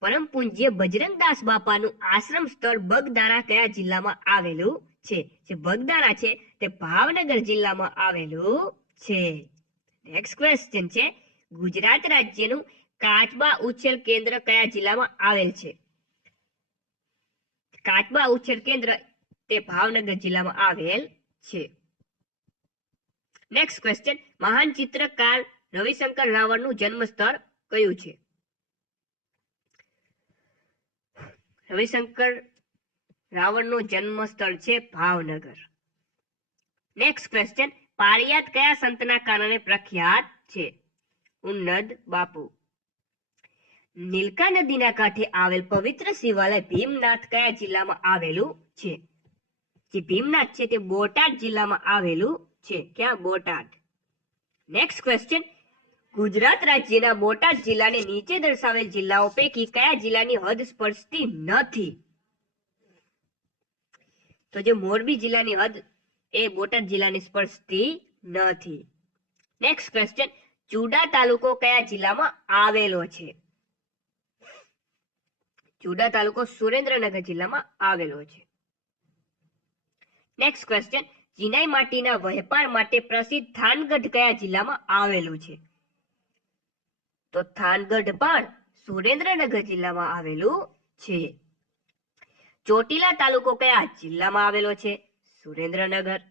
પરમ પૂજ્ય બજરંગદાસ બાપાનું આશ્રમ સ્થળ બગદાણા કયા જિલ્લામાં આવેલું છે? જે બગદાણા છે તે ભાવનગર જિલ્લામાં આવેલું છે. નેક્સ્ટ ક્વેશ્ચન છે, ગુજરાત રાજ્યનું કાચબા ઉછેર કેન્દ્ર કયા જિલ્લામાં આવેલ છે? કાચબા ઉછેર કેન્દ્ર તે ભાવનગર જિલ્લામાં આવેલ છે. નેક્સ્ટ ક્વેશ્ચન, મહાન ચિત્રકાર રવિશંકર રાવળનું જન્મ સ્થળ કયું છે? રવિશંકર રાવળનું જન્મ સ્થળ છે ભાવનગર. નેક્સ્ટ ક્વેશ્ચન, પારિયાત કયા સંતના કારણે પ્રખ્યાત છે? ઉન્નદ બાપુ. નીલકા નદીના કાંઠે આવેલ પવિત્ર શિવાલય ભીમનાથ કયા જિલ્લામાં આવેલું છે? જે ભીમનાથ છે તે બોટાદ જિલ્લામાં આવેલું છે. ક્યાં? બોટાદ. નેક્સ્ટ ક્વેશ્ચન, ગુજરાત રાજ્યના બોટાદ જિલ્લાને નીચે દર્શાવેલ જિલ્લાઓ પૈકી કયા જિલ્લાની હદ સ્પર્શતી નથી? તો જે મોરબી જિલ્લાની હદ એ બોટાદ જિલ્લાની સ્પર્શતી નથી. નેક્સ્ટ ક્વેશ્ચન, ચુડા તાલુકો કયા જિલ્લામાં આવેલો છે? ચુડા તાલુકો સુરેન્દ્રનગર જિલ્લામાં આવેલો છે. નેક્સ્ટ ક્વેશ્ચન, ચિનાઈ માટીના વેપાર માટે પ્રસિદ્ધ થાનગઢ કયા જિલ્લામાં આવેલું છે? તો થાનગઢ પણ સુરેન્દ્રનગર જિલ્લામાં આવેલું છે. ચોટીલા તાલુકો કયા જિલ્લામાં આવેલો છે? સુરેન્દ્રનગર.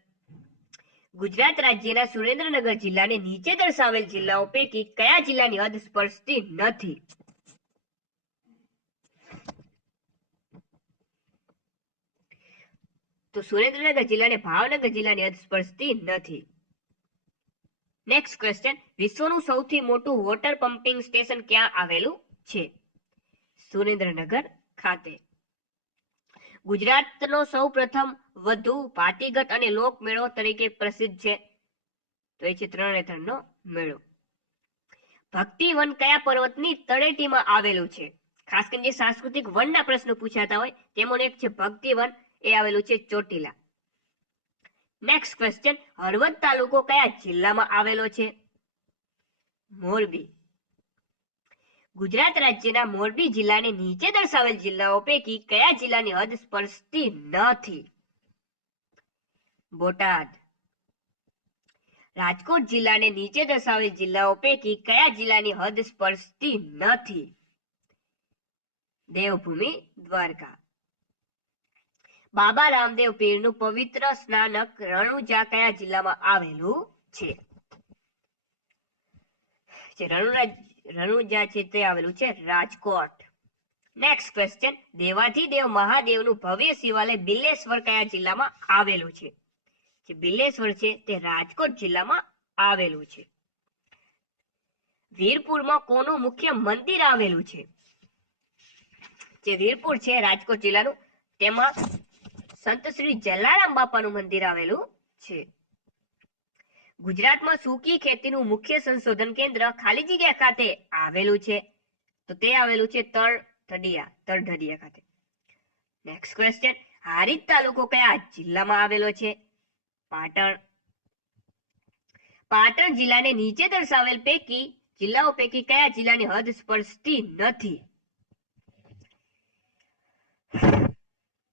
ગુજરાત રાજ્યના સુરેન્દ્રનગર જિલ્લાને નીચે દર્શાવેલ જિલ્લાઓ પૈકી કયા જિલ્લાની હદ સ્પર્શતી નથી? તો સુરેન્દ્રનગર જિલ્લાને ભાવનગર જિલ્લાની હદ સ્પર્શતી નથી. નેક્સ્ટ ક્વેશ્ચન, વિશ્વનું સૌથી મોટું વોટર પમ્પિંગ સ્ટેશન ક્યાં આવેલું છે? સુરેન્દ્રનગર ખાતે. ગુજરાતનો સૌ પ્રથમ વધુ ભાતીગત અને લોકમેળો તરીકે પ્રસિદ્ધ છે, તો એ છે તરણેતરનો મેળો. ભક્તિવન કયા પર્વતની તળેટીમાં આવેલું છે? ખાસ કરીને જે સાંસ્કૃતિક વનના પ્રશ્નો પૂછાતા હોય તેમાંનું એક છે ભક્તિવન, એ આવેલું છે ચોટીલા. નેક્સ્ટ ક્વેશ્ચન, હળવદ તાલુકો કયા જિલ્લામાં આવેલો છે? મોરબી. ગુજરાત રાજ્યના મોરબી જિલ્લાને નીચે દર્શાવેલ જિલ્લાઓ પૈકી કયા જિલ્લાની હદ સ્પર્શતી નથી? બોટાદ. રાજકોટ જિલ્લાને નીચે દર્શાવેલ જિલ્લાઓ પૈકી કયા જિલ્લાની હદ સ્પર્શતી નથી? દેવભૂમિ દ્વારકા. બાબા રામદેવ પીરનું પવિત્ર સ્નાનક રણુજા કયા જિલ્લામાં આવેલું છે? રણુજા છે તે આવેલું છે રાજકોટ. નેક્સ્ટ ક્વેશ્ચન, દેવાધિદેવ મહાદેવનું ભવ્ય શિવાલય બિલ્લેશ્વર કયા જિલ્લામાં આવેલું છે? જે બિલ્લેશ્વર છે તે રાજકોટ જિલ્લામાં આવેલું છે. વીરપુરમાં કોનું મુખ્ય મંદિર આવેલું છે? જે વીરપુર છે રાજકોટ જિલ્લાનું, તેમાં સંત શ્રી જલારામ બાપાનું મંદિર આવેલું છે. ગુજરાતમાં સૂકી ખેતીનું મુખ્ય સંશોધન કેન્દ્ર ખાલી જગ્યા ખાતે આવેલું છે, તો તે આવેલું છે તળઢડિયા ખાતે. નેક્સ્ટ ક્વેશ્ચન, હારીજ તાલુકો કયા જિલ્લામાં આવેલો છે? પાટણ. પાટણ જિલ્લાને નીચે દર્શાવેલ જિલ્લાઓ પૈકી કયા જિલ્લાની હદ સ્પર્શતી નથી?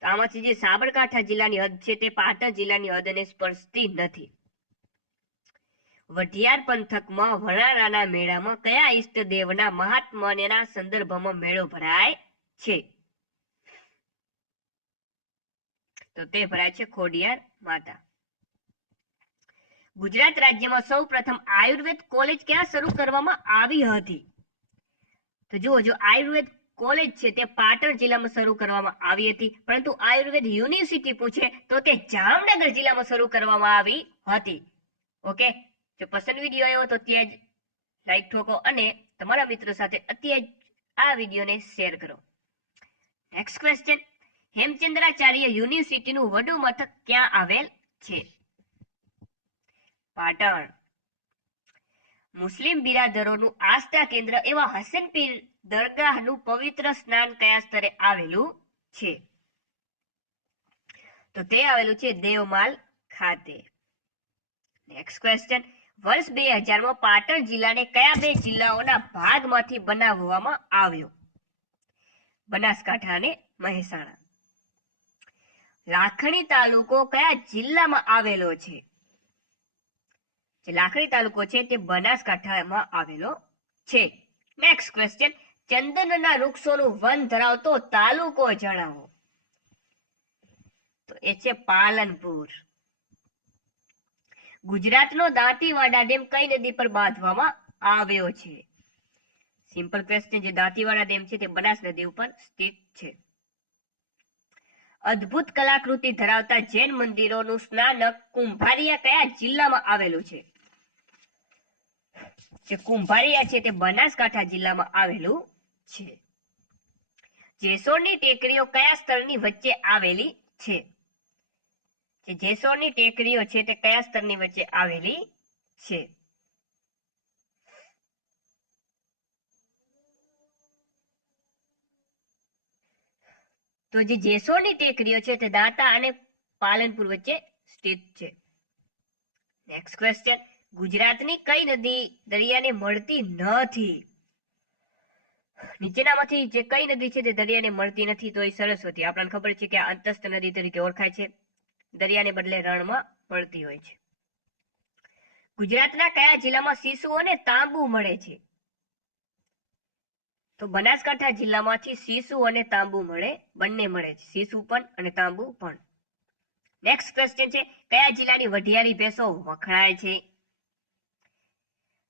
આમાંથી જે સાબરકાંઠા જિલ્લાની હદ છે તે પાટણ જિલ્લાની હદને સ્પર્શતી નથી. વઢિયાર પંથકમાં વરાણાના મેળામાં કયા ઈષ્ટદેવના મહાત્મ્યના સંદર્ભમાં મેળો ભરાય છે? તો તે ભરાય છે ખોડિયાર માતા. ગુજરાત રાજ્યમાં સૌ પ્રથમ આયુર્વેદ કોલેજ ક્યાં શરૂ કરવામાં આવી હતી? તો જુઓ, જો આયુર્વેદ કોલેજ છે તે પાટણ જિલ્લામાં શરૂ કરવામાં આવી હતી, પરંતુ આયુર્વેદ યુનિવર્સિટી પૂછે તો તે જામનગર જિલ્લામાં શરૂ કરવામાં આવી હતી. ઓકે, જો પસંદ વિડીયો આવ્યો તો ત્યાં જ લાઈક ઠોકો અને તમારા મિત્રો સાથે અત્યારે આ વિડીયોને શેર કરો. નેક્સ્ટ ક્વેશ્ચન, હેમચંદ્રાચાર્ય યુનિવર્સિટીનું વડું મથક ક્યાં આવેલ છે? પાટણ. મુસ્લિમ બિરાદરોનું આસ્થા કેન્દ્ર એવા હસનપીર દરગાહનું પવિત્ર સ્નાન કયા સ્થળે આવેલું છે? તો તે આવેલું છે દેવમાલ ખાતે. નેક્સ્ટ ક્વેશ્ચન, વર્ષ 2000માં પાટણ જિલ્લાને કયા બે જિલ્લાઓના ભાગમાંથી બનાવવામાં આવ્યો? બનાસકાંઠા અને મહેસાણા. લાખણી તાલુકો કયા જિલ્લામાં આવેલો છે? જે લાખણી તાલુકો છે તે બનાસકાંઠામાં આવેલો છે. નેક્સ્ટ ક્વેશ્ચન, ચંદનના વૃક્ષોનું વન ધરાવતો તાલુકો જણાવો. તો એ છે પાલનપુર. ગુજરાતનો દાંતીવાડા ડેમ કઈ નદી પર બાંધવામાં આવ્યો છે? સિમ્પલ ક્વેશ્ચન, જે દાંતીવાડા ડેમ છે તે બનાસ નદી ઉપર સ્થિત છે. અદ્ભુત કલાકૃતિ ધરાવતા જૈન મંદિરોનું સ્નાનક કુંભારિયા કયા જિલ્લામાં આવેલું છે? જે કુંભારિયા છે તે બનાસકાંઠા જિલ્લામાં આવેલું છે. જેસોરની ટેકરીઓ કયા સ્થળની વચ્ચે આવેલી છે? જે જેસોરની ટેકરીઓ છે તે કયા સ્થળની વચ્ચે આવેલી છે? તો જે જેસોરની ટેકરીઓ છે તે દાંતા અને પાલનપુર વચ્ચે સ્થિત છે. નેક્સ્ટ ક્વેશ્ચન, ગુજરાતની કઈ નદી દરિયાને મળતી નથી? નીચેનામાંથી જે કઈ નદી છે તે દરિયાને મળતી નથી? તો એ સરસ્વતી. આપણને ખબર છે કે આ અંતસ્થ નદી તરીકે ઓળખાય છે, દરિયાને બદલે રણમાં મળતી હોય છે. ગુજરાતના કયા જિલ્લામાં સીસુ અને તાંબુ મળે છે? તો બનાસકાંઠા જિલ્લામાંથી સીસુ અને તાંબુ મળે, બંને મળે છે, સીસુ પણ અને તાંબુ પણ. નેક્સ્ટ ક્વેશ્ચન છે કયા જિલ્લાની વઢિયારી ભેંસો વખણાય છે?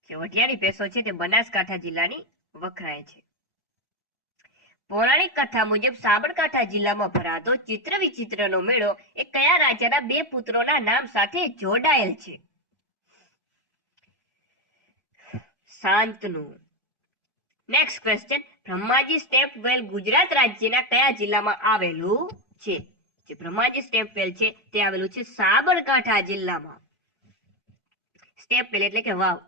જે વઢિયારી ભેંસો છે તે બનાસકાંઠા જિલ્લાની વખણાય છે. પૌરાણિક કથા મુજબ સાબરકાંઠા જિલ્લામાં ભરાતો ચિત્ર વિચિત્રનો મેળો એ કયા રાજાના 2 પુત્રોના નામ સાથે જોડાયેલ છે? Shantanu. Next question Brahmaji step well Gujarat રાજ્યના કયા જિલ્લામાં આવેલું છે? જે બ્રહ્માજી સ્ટેપ વેલ છે તે આવેલું છે સાબરકાંઠા જિલ્લામાં. સ્ટેપ વેલ એટલે કે વાવ.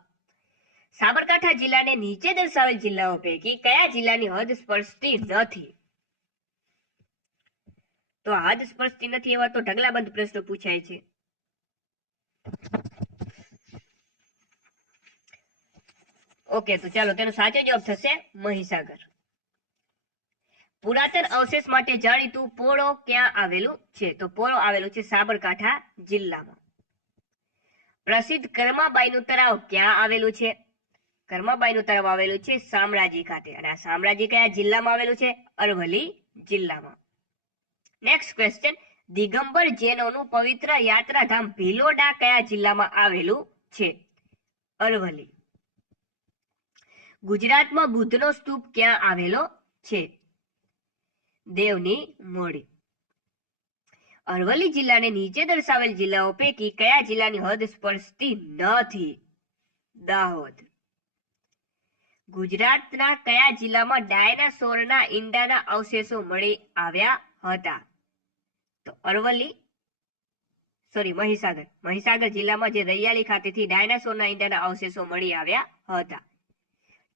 સાબરકાંઠા જિલ્લાને નીચે દર્શાવેલ જિલ્લાઓ પૈકી કયા જિલ્લાની હદ સ્પર્શતી નથી? તો હદ સ્પર્શતી નથી એવા તો ઢગલાબંધ પ્રશ્નો પૂછાય છે. ઓકે, તો ચાલો તેનો સાચો જવાબ થશે મહીસાગર. પુરાતન અવશેષ માટે જાણીતું પોળો ક્યાં આવેલું છે? તો પોળો આવેલું છે સાબરકાંઠા જિલ્લામાં. પ્રસિદ્ધ કર્માબાઈનું તળાવ ક્યાં આવેલું છે? કર્માબાઈનું તળાવ આવેલું છે શામળાજી ખાતે. અને આ શામળાજી કયા જિલ્લામાં આવેલું છે? અરવલ્લી જિલ્લામાં. નેક્સ્ટ ક્વેશ્ચન દિગંબર જૈનોનું પવિત્ર યાત્રાધામ ભિલોડા કયા જિલ્લામાં આવેલું છે? અરવલ્લી. ગુજરાતમાં બુદ્ધનો સ્તૂપ ક્યાં આવેલો છે? દેવની મોડી. અરવલ્લી જિલ્લાને નીચે દર્શાવેલ જિલ્લાઓ પૈકી કયા જિલ્લાની હદ સ્પર્શતી નથી? દાહોદ. ગુજરાતના કયા જિલ્લામાં ડાયનાસોરના ઈંડાના અવશેષો મળી આવ્યા હતા? તો મહીસાગર. મહીસાગર જિલ્લામાં જે રૈયાલી ખાતેથી ડાયનાસોરના ઈંડાના અવશેષો મળી આવ્યા હતા.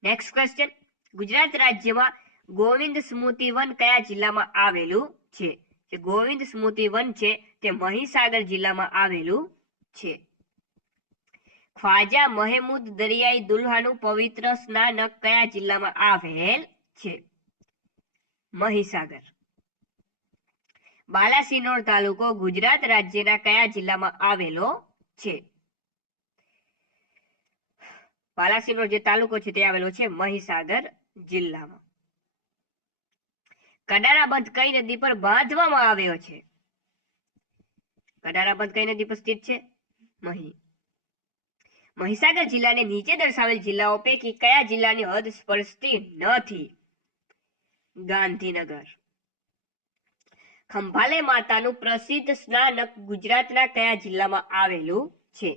નેક્સ્ટ ક્વેશ્ચન ગુજરાત રાજ્યમાં ગોવિંદ સ્મૃતિ વન કયા જિલ્લામાં આવેલું છે? જે ગોવિંદ સ્મૃતિ વન છે તે મહીસાગર જિલ્લામાં આવેલું છે. ખ્વાજા મહેમૂદ દરિયાઈ દુલ્હાનું પવિત્ર સ્નાનક કયા જિલ્લામાં આવેલ છે? મહીસાગર. બાલાસિનોર તાલુકો ગુજરાત રાજ્યના કયા જિલ્લામાં આવેલો છે? બાલાસિનોર જે તાલુકો છે તે આવેલો છે મહીસાગર જિલ્લામાં. કડારા બંધ કઈ નદી પર બાંધવામાં આવ્યો છે? કડારા બંધ કઈ નદી પર સ્થિત છે? મહીસાગર જિલ્લાને નીચે દર્શાવેલ જિલ્લાઓ પૈકી કયા જિલ્લાની હદ સ્પર્શતી નથી? ગાંધીનગર. ખંભાલે માતાનું પ્રસિદ્ધ સ્નાનક ગુજરાતના કયા જિલ્લામાં આવેલું છે?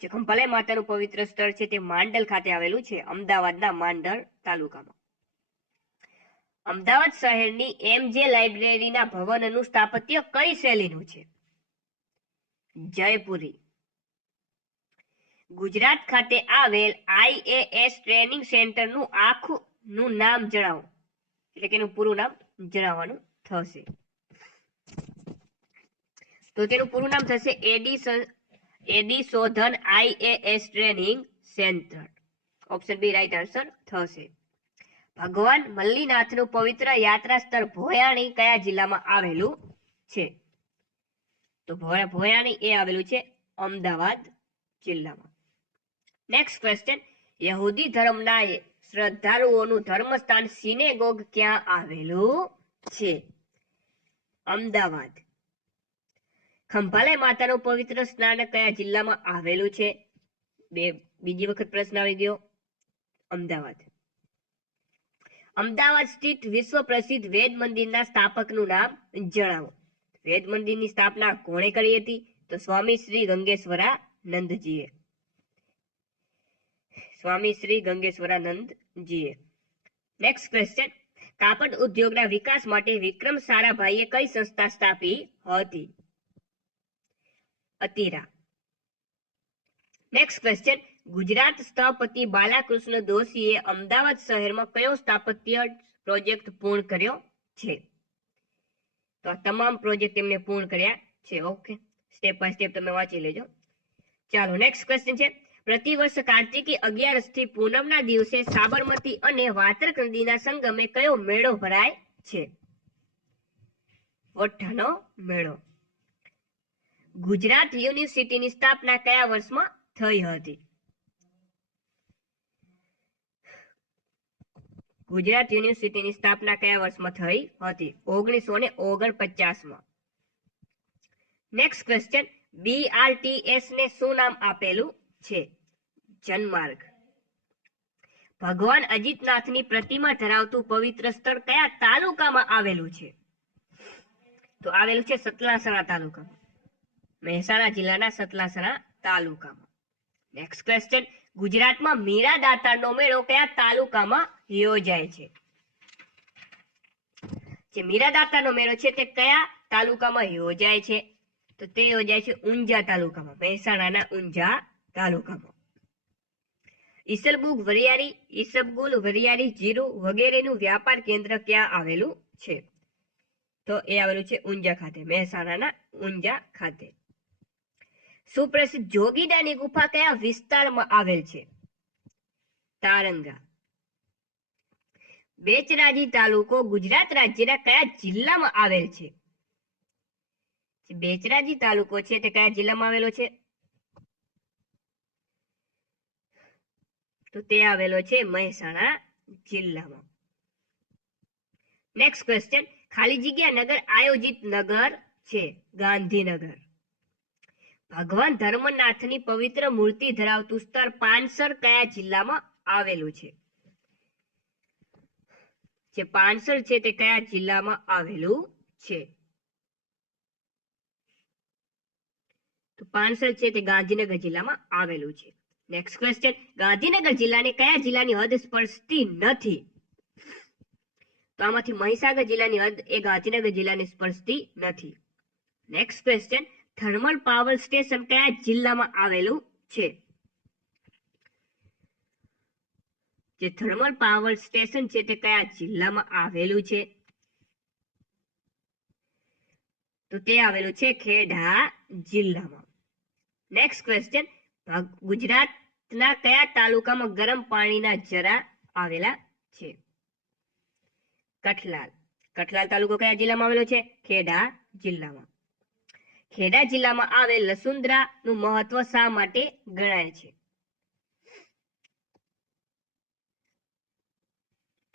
જે ખંભાલે માતાનું પવિત્ર સ્થળ છે તે માંડલ ખાતે આવેલું છે, અમદાવાદના માંડલ તાલુકામાં. અમદાવાદ શહેરની એમજે લાઇબ્રેરીના ભવનનું સ્થાપત્ય કઈ શૈલીનું છે? જયપુરી. ગુજરાત ખાતે આવેલ આઈએએસ ટ્રેનિંગ સેન્ટરનું આખું નામ જણાવો. એટલે કે એનું પૂરું નામ જણાવવાનું થશે. તો તેનું પૂરું નામ થશે AD Shodhan IAS training centre. Option B right answer થશે. ભગવાન મલ્લીનાથનું પવિત્ર યાત્રા સ્થળ ભોયાણી કયા જિલ્લામાં આવેલું છે? તો ભોયાણી એ આવેલું છે અમદાવાદ જિલ્લામાં. નેક્સ્ટ ક્વેશ્ચન યહૂદી ધર્મના શ્રદ્ધાળુઓનું ધર્મસ્થાન સિનેગોગ ક્યાં આવેલું છે? અમદાવાદ. ખંભાલે માતાનું પવિત્ર સ્નાનક કયા જિલ્લામાં આવેલું છે? બીજી વખત પ્રશ્ન આવી ગયો. અમદાવાદ. અમદાવાદ સ્થિત વિશ્વ પ્રસિદ્ધ વેદ મંદિરના સ્થાપકનું નામ જણાવો. વેદ મંદિરની સ્થાપના કોણે કરી હતી? તો સ્વામી શ્રી ગંગેશ્વરાનંદજીએ. નેક્સ્ટ ક્વેશ્ચન કાપડ ઉદ્યોગના વિકાસ માટે વિક્રમ સારાભાઈએ કઈ સંસ્થા સ્થાપી હતી? અતીરા. નેક્સ્ટ ક્વેશ્ચન ગુજરાત સ્થપતિ બાલાકૃષ્ણ દોશીએ અમદાવાદ શહેરમાં કયો સ્થાપત્ય પ્રોજેક્ટ પૂર્ણ કર્યો છે? તો આ તમામ પ્રોજેક્ટ એમને પૂર્ણ કર્યા છે. ઓકે, સ્ટેપ બાય સ્ટેપ તમે વાંચી લેજો. ચાલો નેક્સ્ટ ક્વેશ્ચન છે પ્રતિવર્ષ કાર્તિકી 11 થી પૂનમના દિવસે સાબરમતી અને વાત્રક નદીના સંગમે કયો મેળો ભરાય છે? વઠ્ઠાનો મેળો. ગુજરાત યુનિવર્સિટીની સ્થાપના કયા વર્ષમાં થઈ હતી? ગુજરાત યુનિવર્સિટીની સ્થાપના કયા વર્ષમાં થઈ હતી? 1949માં. નેક્સ્ટ ક્વેશ્ચન, BRTS ને શું નામ આપેલું છે? જનમાર્ગ. ભગવાન અજીતનાથની પ્રતિમા ધરાવતું પવિત્ર સ્થળ કયા તાલુકામાં આવેલું છે? તો આવેલું છે સતલાસણા તાલુકામાં, મહેસાણા જિલ્લાના સતલાસણા તાલુકામાં. નેક્સ્ટ ક્વેશ્ચન, ગુજરાતમાં મીરા દાતારનો મેળો કયા તાલુકામાં યોજાય છે? જે મીરા દાતારનો મેળો છે તે કયા તાલુકામાં યોજાય છે? તો તે યોજાય છે ઊંઝા તાલુકામાં, મહેસાણાના ઊંઝા તાલુકામાં. ઈસબગુલ વરિયાળી જીરું વગેરેનું વ્યાપાર કેન્દ્ર ક્યાં આવેલું છે? તો એ આવેલું છે ઊંઝા ખાતે, મહેસાણાના ઊંઝા ખાતે. સુપ્રસિદ્ધ જોગીદાની ગુફા કયા વિસ્તારમાં આવેલ છે? તારંગા. બેચરાજી તાલુકો ગુજરાત રાજ્યના કયા જિલ્લામાં આવેલ છે? બેચરાજી તાલુકો છે તે કયા જિલ્લામાં આવેલો છે? તો તે આવેલો છે મહેસાણા જિલ્લામાં. નેક્સ્ટ ક્વેશ્ચન, ખાલી જગ્યા નગર આયોજિત નગર છે? ગાંધીનગર. ભગવાન ધર્મનાથની પવિત્ર મૂર્તિ ધરાવતું સ્થળ પાનસર કયા જિલ્લામાં આવેલું છે? જે પાનસર છે તે કયા જિલ્લામાં આવેલું છે? તો પાનસર છે તે ગાંધીનગર જિલ્લામાં આવેલું છે. નેક્સ્ટ ક્વેશ્ચન, ગાંધીનગર જિલ્લાને કયા જિલ્લાની હદ સ્પર્શતી નથી? તો આમાંથી મહીસાગર જિલ્લાની હદ એ ગાંધીનગર જિલ્લાને સ્પર્શતી નથી. Next question, thermal power station કયા જિલ્લામાં આવેલું છે? જે થર્મલ પાવર સ્ટેશન છે તે કયા જિલ્લામાં આવેલું છે? તો તે આવેલું છે ખેડા જિલ્લામાં. નેક્સ્ટ ક્વેશ્ચન, ગુજરાતના કયા તાલુકામાં ગરમ પાણીના ઝરા આવેલા છે? કઠલાલ. કઠલાલ તાલુકો કયા જિલ્લામાં આવેલો છે? ખેડા જિલ્લામાં. ખેડા જિલ્લામાં આવેલ લસુંદરાનું મહત્વ શા માટે ગણાય છે?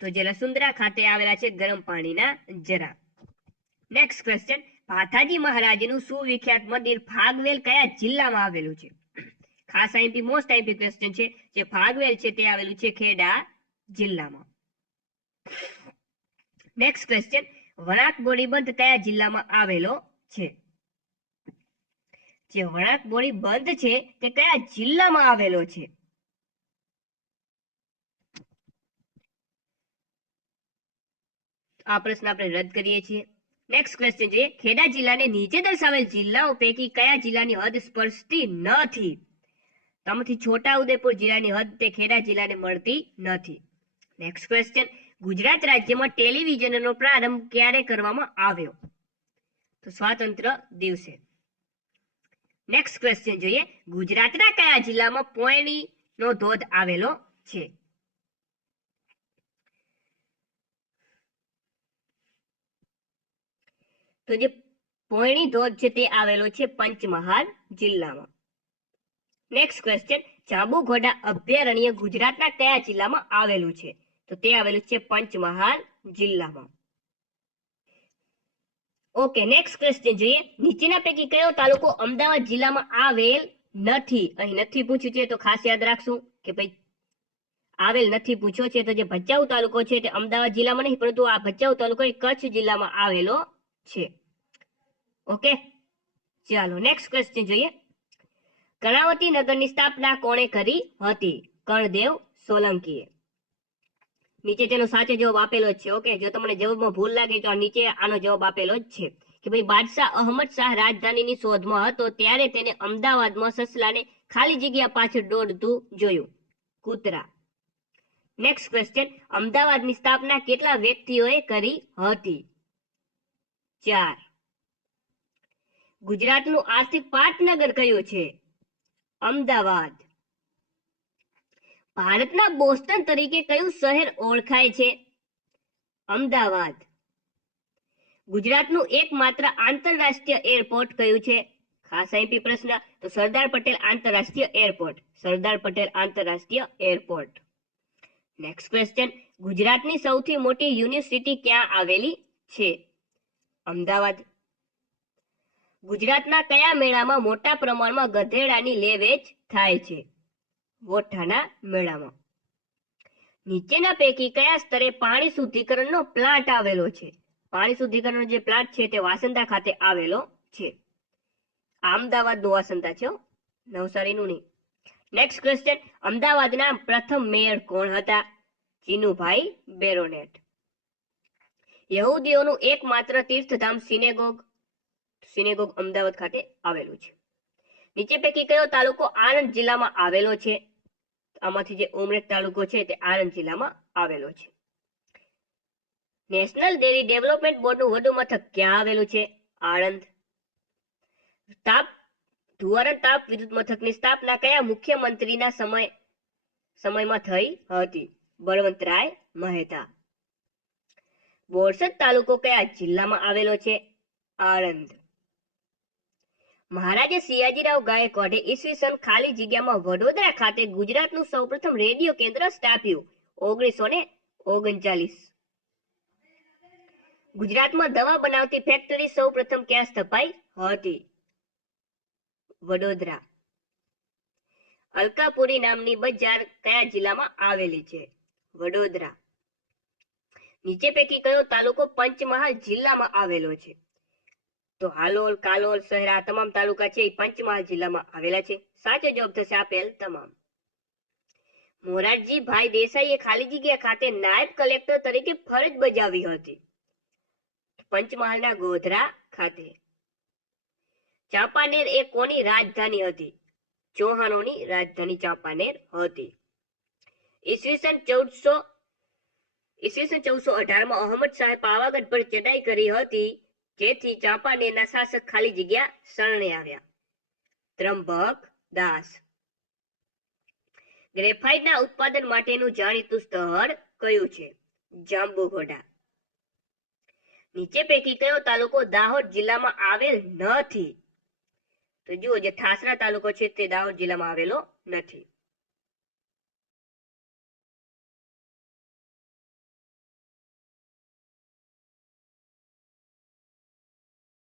તો જે લસુંદરા ખાતે આવેલા છે ગરમ પાણીના ઝરા. નેક્સ્ટ ક્વેશ્ચન, ભાથાજી મહારાજનું સુવિખ્યાત મંદિર ફાગવેલ કયા જિલ્લામાં આવેલું છે? ખાસ આઈએમપી મોસ્ટ આઈએમપી ક્વેશ્ચન છે. જે ફાગવેલ છે તે આવેલું છે ખેડા જિલ્લામાં. નેક્સ્ટ ક્વેશ્ચન, વણાક બોરીબંધ કયા જિલ્લામાં આવેલો છે? જે વણાક બોરીબંધ છે તે કયા જિલ્લામાં આવેલો છે? આ પ્રશ્ન આપણે રદ કરીએ છીએ. નેક્સ્ટ ક્વેશ્ચન જોઈએ, ખેડા જિલ્લાને નીચે દર્શાવેલ જિલ્લાઓ પૈકી કયા જિલ્લાની હદ સ્પર્શતી નથી? આમાંથી છોટાઉદેપુર જિલ્લાની હદ તે ખેડા જિલ્લાને મળતી નથી. નેક્સ્ટ ક્વેશ્ચન, ગુજરાત રાજ્યમાં ટેલિવિઝનનો પ્રારંભ ક્યારે કરવામાં આવ્યો? તો સ્વાતંત્ર્ય દિવસે. નેક્સ્ટ ક્વેશ્ચન જોઈએ, ગુજરાતના કયા જિલ્લામાં પોયણીનો ધોધ આવેલો છે? તો જે પોયણી ધોધ છે તે આવેલો છે પંચમહાલ જિલ્લામાં. નેક્સ્ટ ક્વેશ્ચન, જાંબુઘોડા અભયારણ્ય ગુજરાતના કયા જિલ્લામાં આવેલું છે? તો તે આવેલું છે પંચમહાલ જિલ્લામાં. ઓકે, નેક્સ્ટ ક્વેશ્ચન જોઈએ, નીચેના પૈકી કયો તાલુકો અમદાવાદ જિલ્લામાં આવેલ નથી? અહીં નથી પૂછ્યું છે તો ખાસ યાદ રાખશું કે ભાઈ આવેલ નથી પૂછ્યો છે. તો જે ભચાઉ તાલુકો છે તે અમદાવાદ જિલ્લામાં નહીં, પરંતુ આ ભચાઉ તાલુકો એ કચ્છ જિલ્લામાં આવેલો છે. ઓકે, ચાલો નેક્સ્ટ ક્વેશ્ચન જોઈએ, કર્ણાવતી નગરની સ્થાપના કોણે કરી હતી? કર્ણદેવ સોલંકીએ. નીચે તેનો સાચો જવાબ આપેલો જ છે. ઓકે, જો તમને જવાબમાં ભૂલ લાગે તો નીચે આનો જવાબ આપેલો જ છે કે ભાઈ બાદશાહ અહમદ શાહ રાજધાનીની શોધમાં હતો ત્યારે તેને અમદાવાદમાં સસલાને ખાલી જગ્યા પાછળ દોડતું જોયું, કૂતરા. નેક્સ્ટ ક્વેશ્ચન, અમદાવાદની સ્થાપના કેટલા વ્યક્તિઓએ કરી હતી? 4. ગુજરાતનું આર્થિક પાટનગર કયું છે? અમદાવાદ. ભારતના બોસ્ટન તરીકે કયું શહેર ઓળખાય છે? અમદાવાદ. ગુજરાતનું એકમાત્ર આંતરરાષ્ટ્રીય એરપોર્ટ કયું છે? ખાસ આઈપી પ્રશ્ન. તો સરદાર પટેલ આંતરરાષ્ટ્રીય એરપોર્ટ. સરદાર પટેલ આંતરરાષ્ટ્રીય એરપોર્ટ. નેક્સ્ટ ક્વેશ્ચન, ગુજરાતની સૌથી મોટી યુનિવર્સિટી ક્યાં આવેલી છે? અમદાવાદ. ગુજરાતના કયા મેળામાં મોટા પ્રમાણમાં ગધેડાની લે વેચ થાય છે? ગોઠાના મેળામાં. નીચેના પૈકી કયા સ્તરે પાણી શુદ્ધિકરણનો પ્લાન્ટ આવેલો છે? પાણી શુદ્ધિકરણનો જે પ્લાન્ટ છે તે વાસંદા ખાતે આવેલો છે. અમદાવાદનું વાસંદા છે, નવસારીનું નહીં. નેક્સ્ટ ક્વેશ્ચન, અમદાવાદના પ્રથમ મેયર કોણ હતા? ચીનુભાઈ બેરોનેટ. યહૂદીઓનું એકમાત્ર તીર્થધામ સિનેગોગ અમદાવાદ ખાતે આવેલું છે. નીચે પૈકી કયો તાલુકો આણંદ જિલ્લામાં આવેલો છે? આમાંથી જે ઉમરેઠ તાલુકો છે તે આણંદ જિલ્લામાં આવેલો છે. નેશનલ ડેરી ડેવલપમેન્ટ બોર્ડનું વડું મથક ક્યાં આવેલું છે? આણંદ. ધુવારન તાપ વિદ્યુત મથકની સ્થાપના કયા મુખ્યમંત્રીના સમયમાં થઈ હતી? બળવંતરાય મહેતા. બોરસદ તાલુકો કયા જિલ્લામાં આવેલો છે? આણંદ. મહારાજા સિયાજીરાવ ગાયકવાડે ઈસવીસન ખાલી જગ્યામાં વડોદરા ખાતે ગુજરાતનું સૌપ્રથમ રેડિયો કેન્દ્ર સ્થાપ્યું. 1939. ગુજરાતમાં દવા બનાવતી ફેક્ટરી સૌપ્રથમ ક્યાં સ્થપાઈ હતી? વડોદરા. અલકાપુરી નામની બજાર કયા જિલ્લામાં આવેલી છે? વડોદરા. નીચે પૈકી કયો તાલુકો પંચમહાલ જિલ્લામાં આવેલો છે? તો હાલોલ, કાલોલ, શહેરા તમામ તાલુકા છે એ પંચમહાલ જિલ્લામાં આવેલા છે. સાચો જવાબ થશે આપેલ તમામ. મોરારજીભાઈ દેસાઈએ ખાલી જગ્યા ખાતે નાયબ કલેક્ટર તરીકે ફરજ બજાવી હતી? પંચમહાલના ગોધરા ખાતે. ચાંપાનેર એ કોની રાજધાની હતી? ચૌહાણોની રાજધાની ચાંપાનેર હતી. ઈસવીસન 1418 માં અહમદ શાહે પાવાગઢ પર ચડાઈ કરી હતી, જેથી ચાંપાનેરના શાસક ખાલી જગ્યા શરણે આવ્યા. ત્રંબક દાસ. ગ્રેફાઇટના ઉત્પાદન માટેનું જાણીતું સ્થળ કયું છે? જાંબુઘોડા. નીચે પૈકી કયો તાલુકો દાહોદ જિલ્લામાં આવેલ નથી? તો જુઓ, જે ઠાસરા તાલુકો છે તે દાહોદ જિલ્લામાં આવેલો નથી.